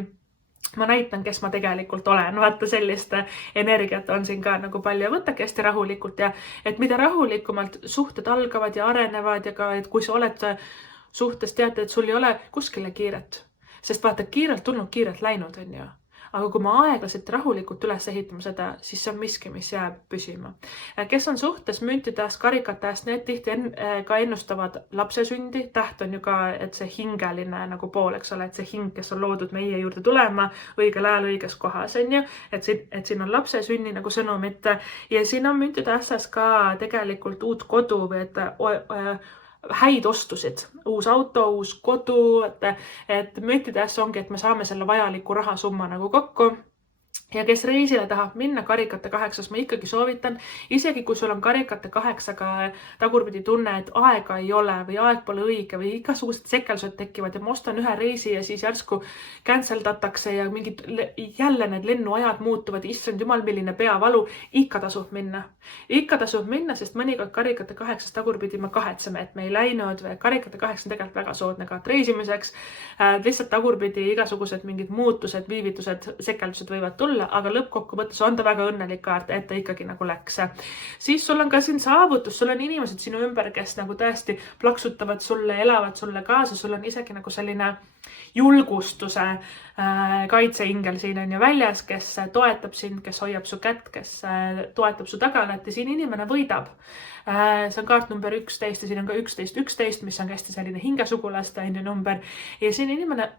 ma näitan, kes ma tegelikult olen. Vaata sellist energiat on siin ka nagu palju. Võtake hästi rahulikult ja et mida rahulikumalt suhted algavad ja arenevad ja ka, et kui sa oled suhtes, teate, et sul ei ole kuskile kiiret. Sest vaata, kiirelt tulnud, kiirelt läinud on ju. Aga kui ma aeglaselt rahulikult üles ehitama seda, siis see on miski, mis jääb püsima. Kes on suhtes müntidest, karikatest, need tihti ka ennustavad lapse sündi. Täht on ju ka, et see hingeline nagu pool, eks ole, et see hing, kes on loodud meie juurde tulema, õigel ajal õiges kohas, on ju. Et siin on lapse sünni nagu sõnumit ja siin on müntidestas ka tegelikult uut kodu või et häid ostusid, uus auto, uus kodu, et müntidest ongi, et me saame selle vajaliku rahasumma nagu kokku. Ja kes reisile tahab minna karikate 8, ma ikkagi soovitan, isegi kui sul on karikate 8-ga tagurpidi tunne, et aega ei ole või aeg pole õige või igasugused sekelsused tekivad ja ma ostan ühe reisi ja siis järsku canceldatakse ja mingid jälle need lennuajad muutuvad, issand jumal, milline peavalu, ikka tasub minna. Ikka tasub minna, sest mõnikord karikate 8 tagurpidi me kahetseme, et me ei läinud, karikate 8 on tegelikult väga soodne kaart reisimiseks, lihtsalt tagurpidi igasugused mingid muutused, viivitused, sekeldused võivad tulla, aga lõppkokkuvõttes on ta väga õnnelik kaart, et ta ikkagi nagu läks. Siis sul on ka siin saavutus, sul on inimesed sinu ümber, kes nagu tõesti plaksutavad sulle, elavad sulle kaasa, sul on isegi nagu selline julgustuse kaitseingel siin on ju väljas, kes toetab sind, kes hoiab su kätt, kes toetab su taganat ja siin inimene võidab. See on kaart number 11 ja siin on ka 11, mis on hästi selline hingesugulaste number ja siin inimene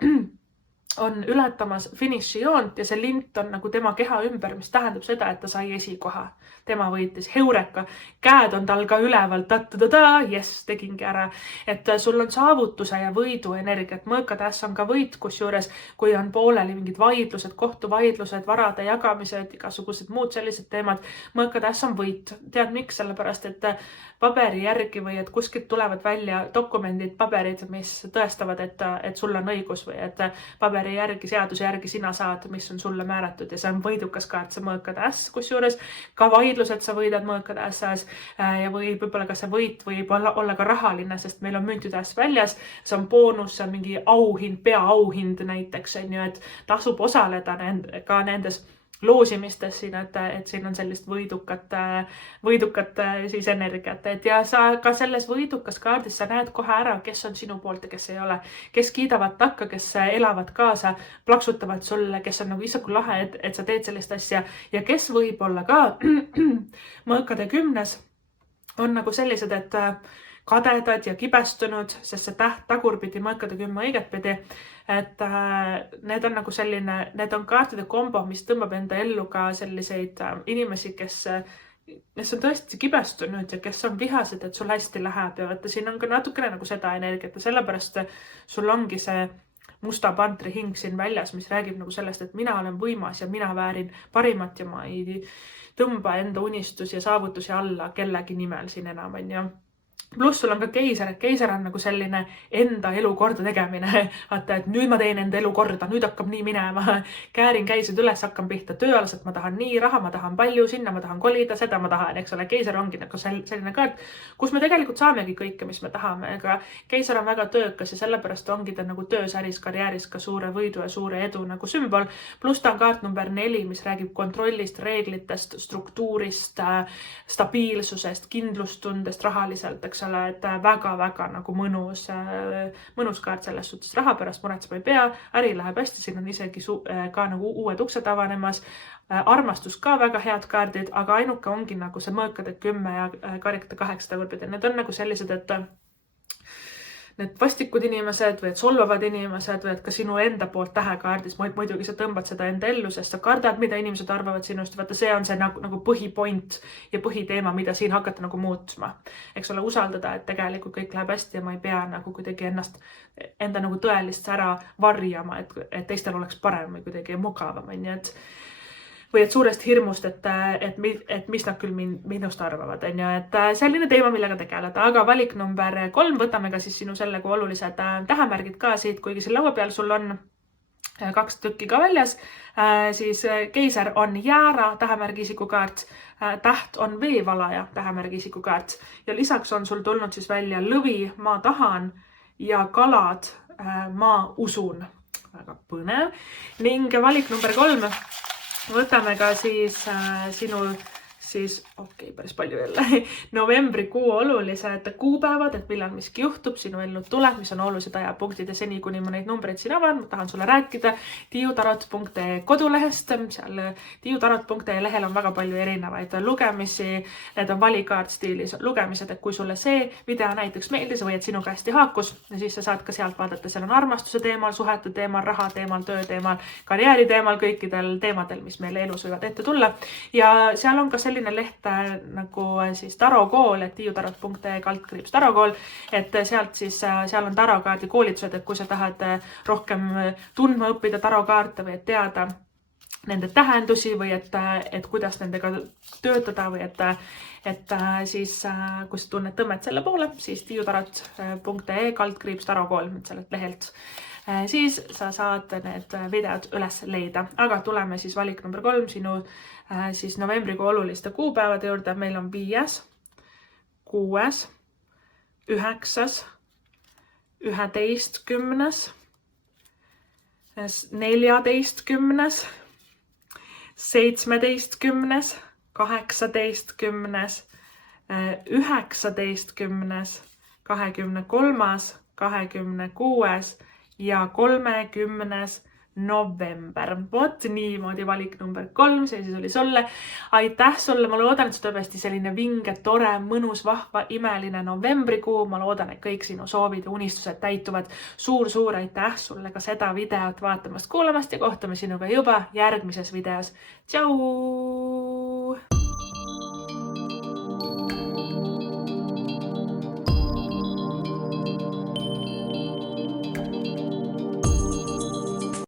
on ületamas finišijoont ja see lint on nagu tema keha ümber, mis tähendab seda, et ta sai esikoha. Tema võitis heureka, käed on tal ka üleval, yes, tegingi ära. Et sul on saavutuse ja võidu energiat. Mõõkatäss on ka võit, kusjuures kui on pooleli mingid vaidlused, kohtuvaidlused, varade jagamised, igasugused muud sellised teemad. Mõõkatäss on võit. Tead miks? Sellepärast, et paberi järgi või et kuskilt tulevad välja dokumendid, paberid, mis tõestavad, et sul on õigus või et paberi järgi, seaduse järgi sina saad, mis on sulle määratud ja see on võidukas kaart, see mõõkatäss, kusjuures ka vaidlused sa võidad mõõkatässas ja võib-olla ka see võit võib olla ka rahaline, sest meil on müntidest väljas, see on boonus, see on mingi auhind, peaauhind näiteks, et tasub osaleda ka nendes loosimistes siin, et siin on sellist võidukat siis energiat, et ja sa ka selles võidukas kaardis sa näed kohe ära, kes on sinu poolt ja kes ei ole, kes kiidavad takka, kes elavad kaasa, plaksutavad sulle, kes on nagu issand kui lahe, et sa teed sellist asja ja kes võib-olla ka mõõkade 10 on nagu sellised, et kadedad ja kibestunud, sest see täht tagurpidi mõõkade 10 õigetpidi, et need on nagu selline, need on kaartide kombo, mis tõmbab enda ellu ka selliseid inimesi, kes on tõesti kibestunud ja kes on vihased, et sul hästi läheb ja vaata, siin on ka natukene nagu seda energiat ja sellepärast sul ongi see musta pantri hing siin väljas, mis räägib nagu sellest, et mina olen võimas ja mina väärin parimat ja ma ei tõmba enda unistusi ja saavutusi alla kellegi nimel siin enam, on ju. Pluss sul on ka keiser, et keiser on nagu selline enda elu korda tegemine. Vaata, et nüüd ma teen enda elu korda, nüüd hakkab nii minema. Käärin käised üles, hakkan pihta tööalaselt, ma tahan nii raha, ma tahan palju sinna, ma tahan kolida, seda ma tahan, eks ole. Keiser ongi nagu selline kaart, kus me tegelikult saamegi kõike, mis me tahame. Aga keiser on väga töökas ja sellepärast ongi ta nagu töös, äris, karjääris ka suure võidu ja suure edu nagu sümbol. Pluss ta on kaart number 4, mis räägib kontrollist, reeglitest, struktuurist, stabiilsusest, kindlustundest rahaliselt, eks ole, et väga-väga nagu mõnus kaart selles suhtes. Raha pärast muretsema ei pea, äri läheb hästi, siin on isegi ka nagu uued uksed avanemas, armastus ka väga head kaardid, aga ainuke ongi nagu see mõõkade 10 ja karikate 8 tagurpidi. Need on nagu sellised, et need vastikud inimesed või et solvavad inimesed või et ka sinu enda poolt tähekaardis, muidugi sa tõmbad seda enda ellu, sest sa kardad, mida inimesed arvavad sinust. Vaata, see on see nagu põhipoint ja põhiteema, mida siin hakata nagu muutma. Eks ole, usaldada, et tegelikult kõik läheb hästi ja ma ei pea nagu kuidagi enda nagu tõelist ära varjama, et teistel oleks parem või kuidagi mugavam, või et suurest hirmust, et mis nad küll minust arvavad, on ju, et selline teema, millega tegeleda. Aga valik number 3, võtame ka siis sinu selle kui olulised tähemärgid ka siit, kuigi siin laua peal sul on 2 tükki ka väljas, siis keiser on jäära tähemärgi isikukaart, täht on veevalaja tähemärgi isikukaart ja lisaks on sul tulnud siis välja lõvi, ma tahan ja kalad, ma usun. Väga põnev. Ning valik number 3, võtame ka siis sinu päris palju jälle, novembrikuu olulised kuupäevad, et millal miski juhtub, sinu ellu tuleb, mis on olulised ajapunktid ja seni, kuni ma neid numbreid siin avan, ma tahan sulle rääkida tiiutarot.ee kodulehest. Seal tiiutarot.ee lehel on väga palju erinevaid lugemisi, need on valikaartstiilis lugemised, et kui sulle see video näiteks meeldis või et sinuga hästi haakus, siis sa saad ka sealt vaadata, seal on armastuse teemal, suhete teemal, raha teemal, töö teemal, karjääri teemal, kõikidel teemadel, mis meile elus võivad ette tulla. Ja seal on ka selline leht nagu siis tarokool, et tiiutarot.ee /tarokool, et sealt siis, seal on tarokaardi koolitused, et kui sa tahad rohkem tundma õppida tarokaarte või et teada nende tähendusi või et kuidas nendega töötada või et siis, kui sa tunned tõmmet selle poole, siis tiiutarot.ee /tarokool sellelt lehelt. Siis sa saad need videod üles leida, aga tuleme siis valik number 3 sinu siis novembrikuu oluliste kuupäevade juurde. Meil on 5., 6., 9., 11., 14., 17., 18., 19., 23., 26. ja 30. november. Vot niimoodi valik number 3, see siis oli sulle. Aitäh sulle, ma loodan, et see tuleb hästi selline vinge, tore, mõnus, vahva, imeline novembrikuu. Ma loodan, et kõik sinu soovid ja unistused täituvad. Suur aitäh sulle ka seda videot vaatamast, kuulamast ja kohtume sinuga juba järgmises videos. Tšau!